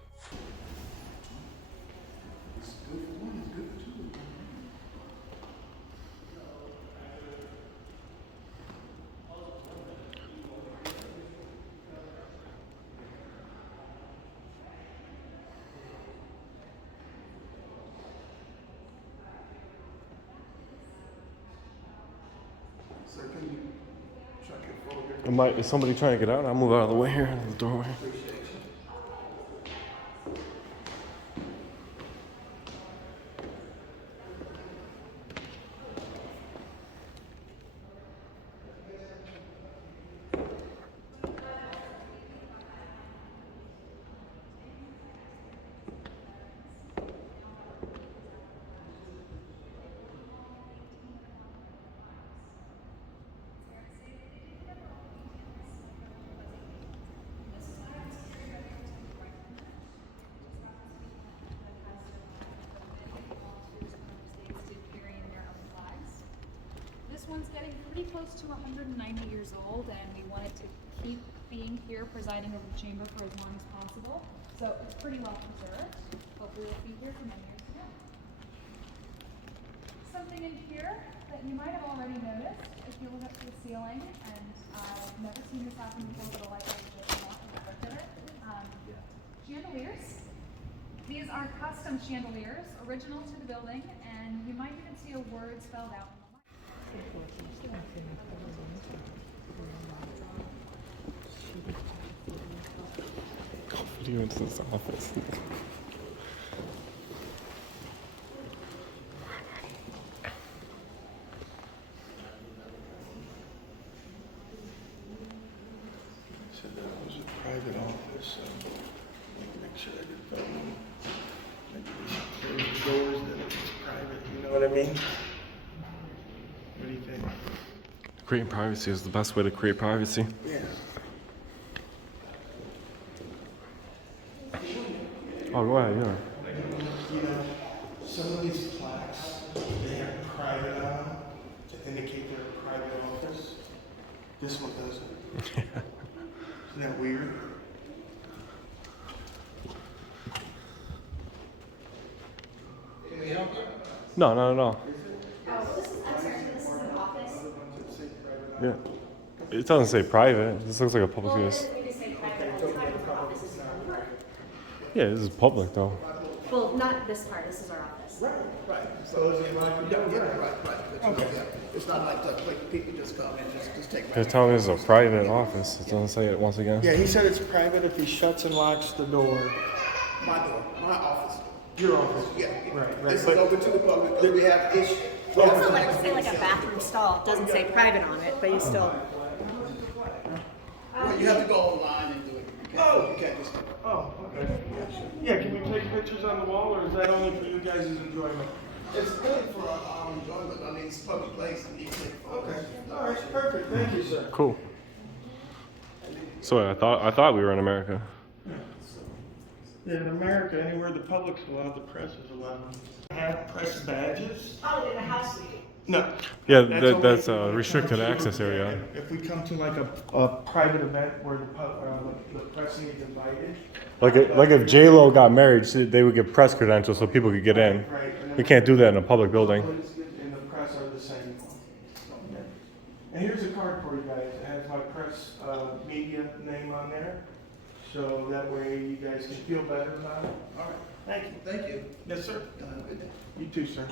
Is somebody trying to get out? I'll move out of the way here, the doorway. This one's getting pretty close to 190 years old, and we wanted to keep being here presiding over the chamber for as long as possible. So it's pretty well preserved. Hopefully we'll be here for many years to come. Something in here that you might have already noticed if you look up to the ceiling, and I've never seen this happen before, but the light bulb just went off and I looked at it. Chandeliers. These are custom chandeliers, original to the building, and you might even see a word spelled out. Video into this office. So that was a private office, so make sure I didn't film. Maybe we should close the doors, then it's private, you know what I mean? What do you think? Creating privacy is the best way to create privacy. Yeah. Oh, go ahead, yeah. You know, some of these plaques, they have private on them to indicate they're a private office. This one doesn't. Isn't that weird? me help you? No, not at all. I'm sorry, this is an office? Yeah. It doesn't say private. This looks like a public use. We just say private all the time for offices. Yeah, this is public though. Well, not this part, this is our office. Right. So is it like? Right. Okay. It's not like people just come and just take. They're telling me this is a private office. It doesn't say it once again. Yeah, he said it's private if he shuts and locks the door. My door, my office. Your office? Yeah. Right. This is open to the public, but we have issues. It also like say like a bathroom stall. It doesn't say private on it, but you still. Well, you have to go online and do it. You can't just. Oh, okay. Yeah, can we take pictures on the wall, or is that only for you guys' enjoyment? It's good for our enjoyment. I mean, it's a public place and you can take photos. Okay. All right, perfect. Thank you, sir. Cool. So I thought we were in America. Yeah, in America, anywhere the public's allowed, the press is allowed. Have press badges? Oh, in the house. No. Yeah, only that's if we a come restricted to- access area. If we come to like a private event where the press needs invited. Like if J-Lo got married, they would get press credentials so people could get in. Right. We can't do that in a public building. And the press are the same. And here's a card for you guys. It has my press media name on there. So that way you guys can feel better about it. All right. Thank you. Thank you. Yes, sir. Have a good day. You too, sir.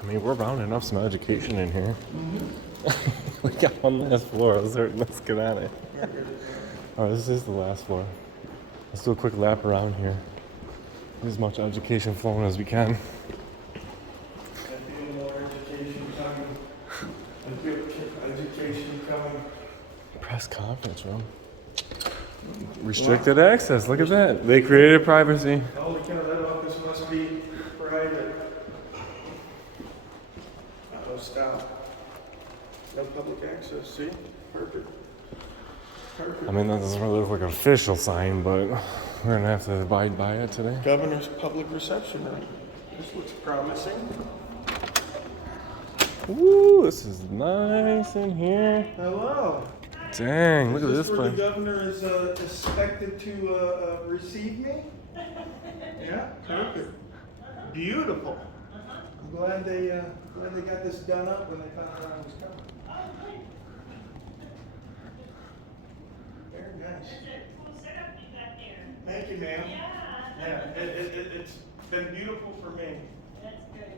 I mean, we're rounding up some education in here. We got one last floor. Let's get at it. All right, this is the last floor. Let's do a quick lap around here. Get as much education flowing as we can. I feel more education coming. I feel education coming. Press conference room. Restricted access. Look at that. They created privacy. Holy cow, that office must be private. Oh, stop. No public access, see? Perfect. Perfect. I mean, that doesn't really look like an official sign, but we're gonna have to abide by it today. Governor's public reception room. This looks promising. Woo, this is nice in here. Hello. Dang, look at this Is this where place. the governor is expected to receive me? Yeah, perfect. Beautiful. I'm glad they got this done up when they found out I was coming. Very nice. Thank you, ma'am. Yeah, it's been beautiful for me. That's good.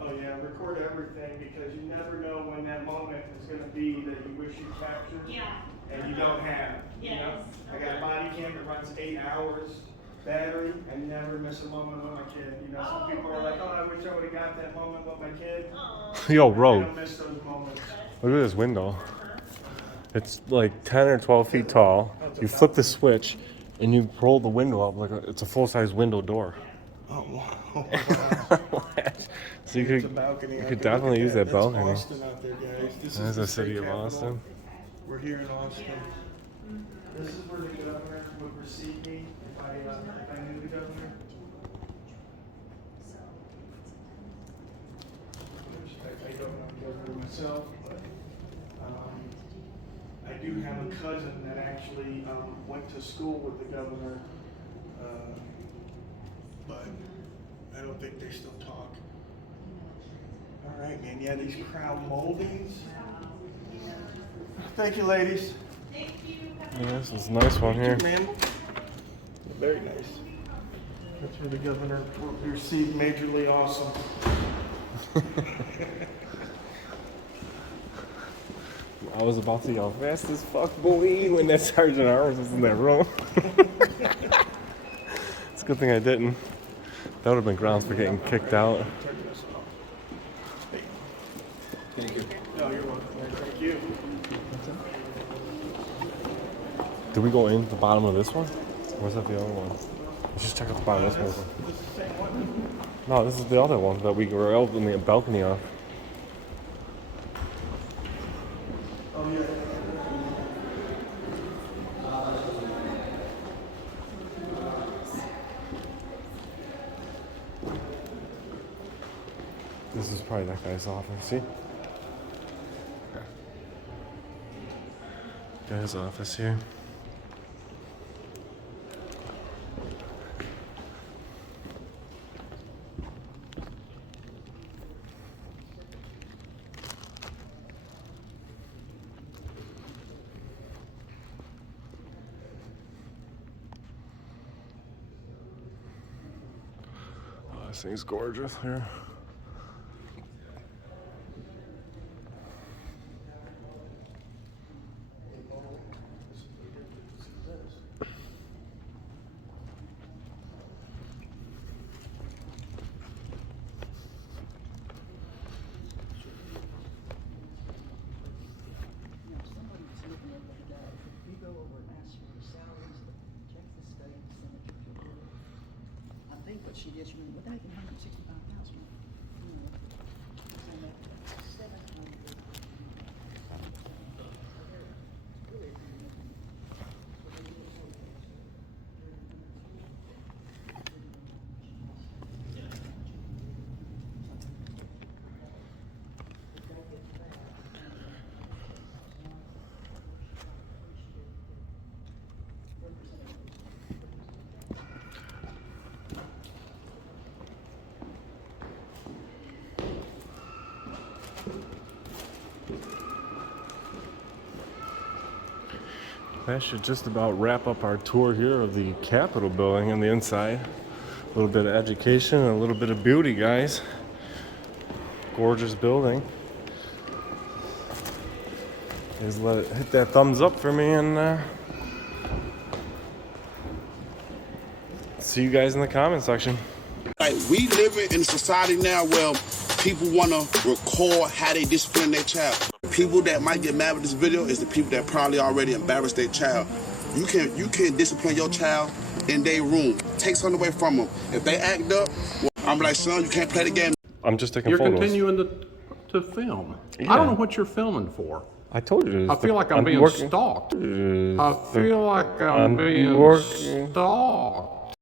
Oh yeah, record everything because you never know when that moment is going to be that you wish you captured. Yeah. And you don't have. You know? I got a body cam that runs 8 hours battery and never miss a moment with my kid. You know, some people are like, oh, I wish I would have got that moment with my kid. Yo, I bro. don't miss those moments. Look at this window. It's like 10 or 12 feet tall. You flip the switch and you roll the window up like it's a full-size window door. Oh, wow. So you It's a could, balcony. you I could could definitely use that That's balcony. Austin out there, guys. This That's is the city of capital. Austin. We're here in Austin. This is where the governor would receive me if I knew the governor. I don't know the governor myself, but I do have a cousin that actually went to school with the governor, but I don't think they still talk. All right, man. Yeah, these crown moldings. Thank you, ladies. Yeah, this is a nice one here. Man. Very nice. That's where the governor will receive Majorly Awesome. I was about to yell fast as fuck, boy, when that Sergeant Arms was in that room. It's a good thing I didn't. That would have been grounds for getting kicked out. Thank you. No, you're welcome. Thank you. Did we go in the bottom of this one? Or was that the other one? Let's just check out the bottom of this one. This is the same one. No, this is the other one that we were out in the balcony of. Oh, yeah. This is probably that guy's office, see? Guy's office here. Oh, this thing's gorgeous here. But she just went with that $165,000. That should just about wrap up our tour here of the Capitol building on the inside. A little bit of education and a little bit of beauty, guys. Gorgeous building. Just let it hit that thumbs up for me, and see you guys in the comment section. Like, we live in a society now where people want to record how they discipline their child. People that might get mad with this video is the people that probably already embarrassed their child. You can discipline your child in their room. Take something away from them. If they act up, well, I'm like, son, you can't play the game. I'm just taking You're photos. continuing to film. Yeah. I don't know what you're filming for. I told you. I feel like I'm being stalked. I feel like I'm being stalked.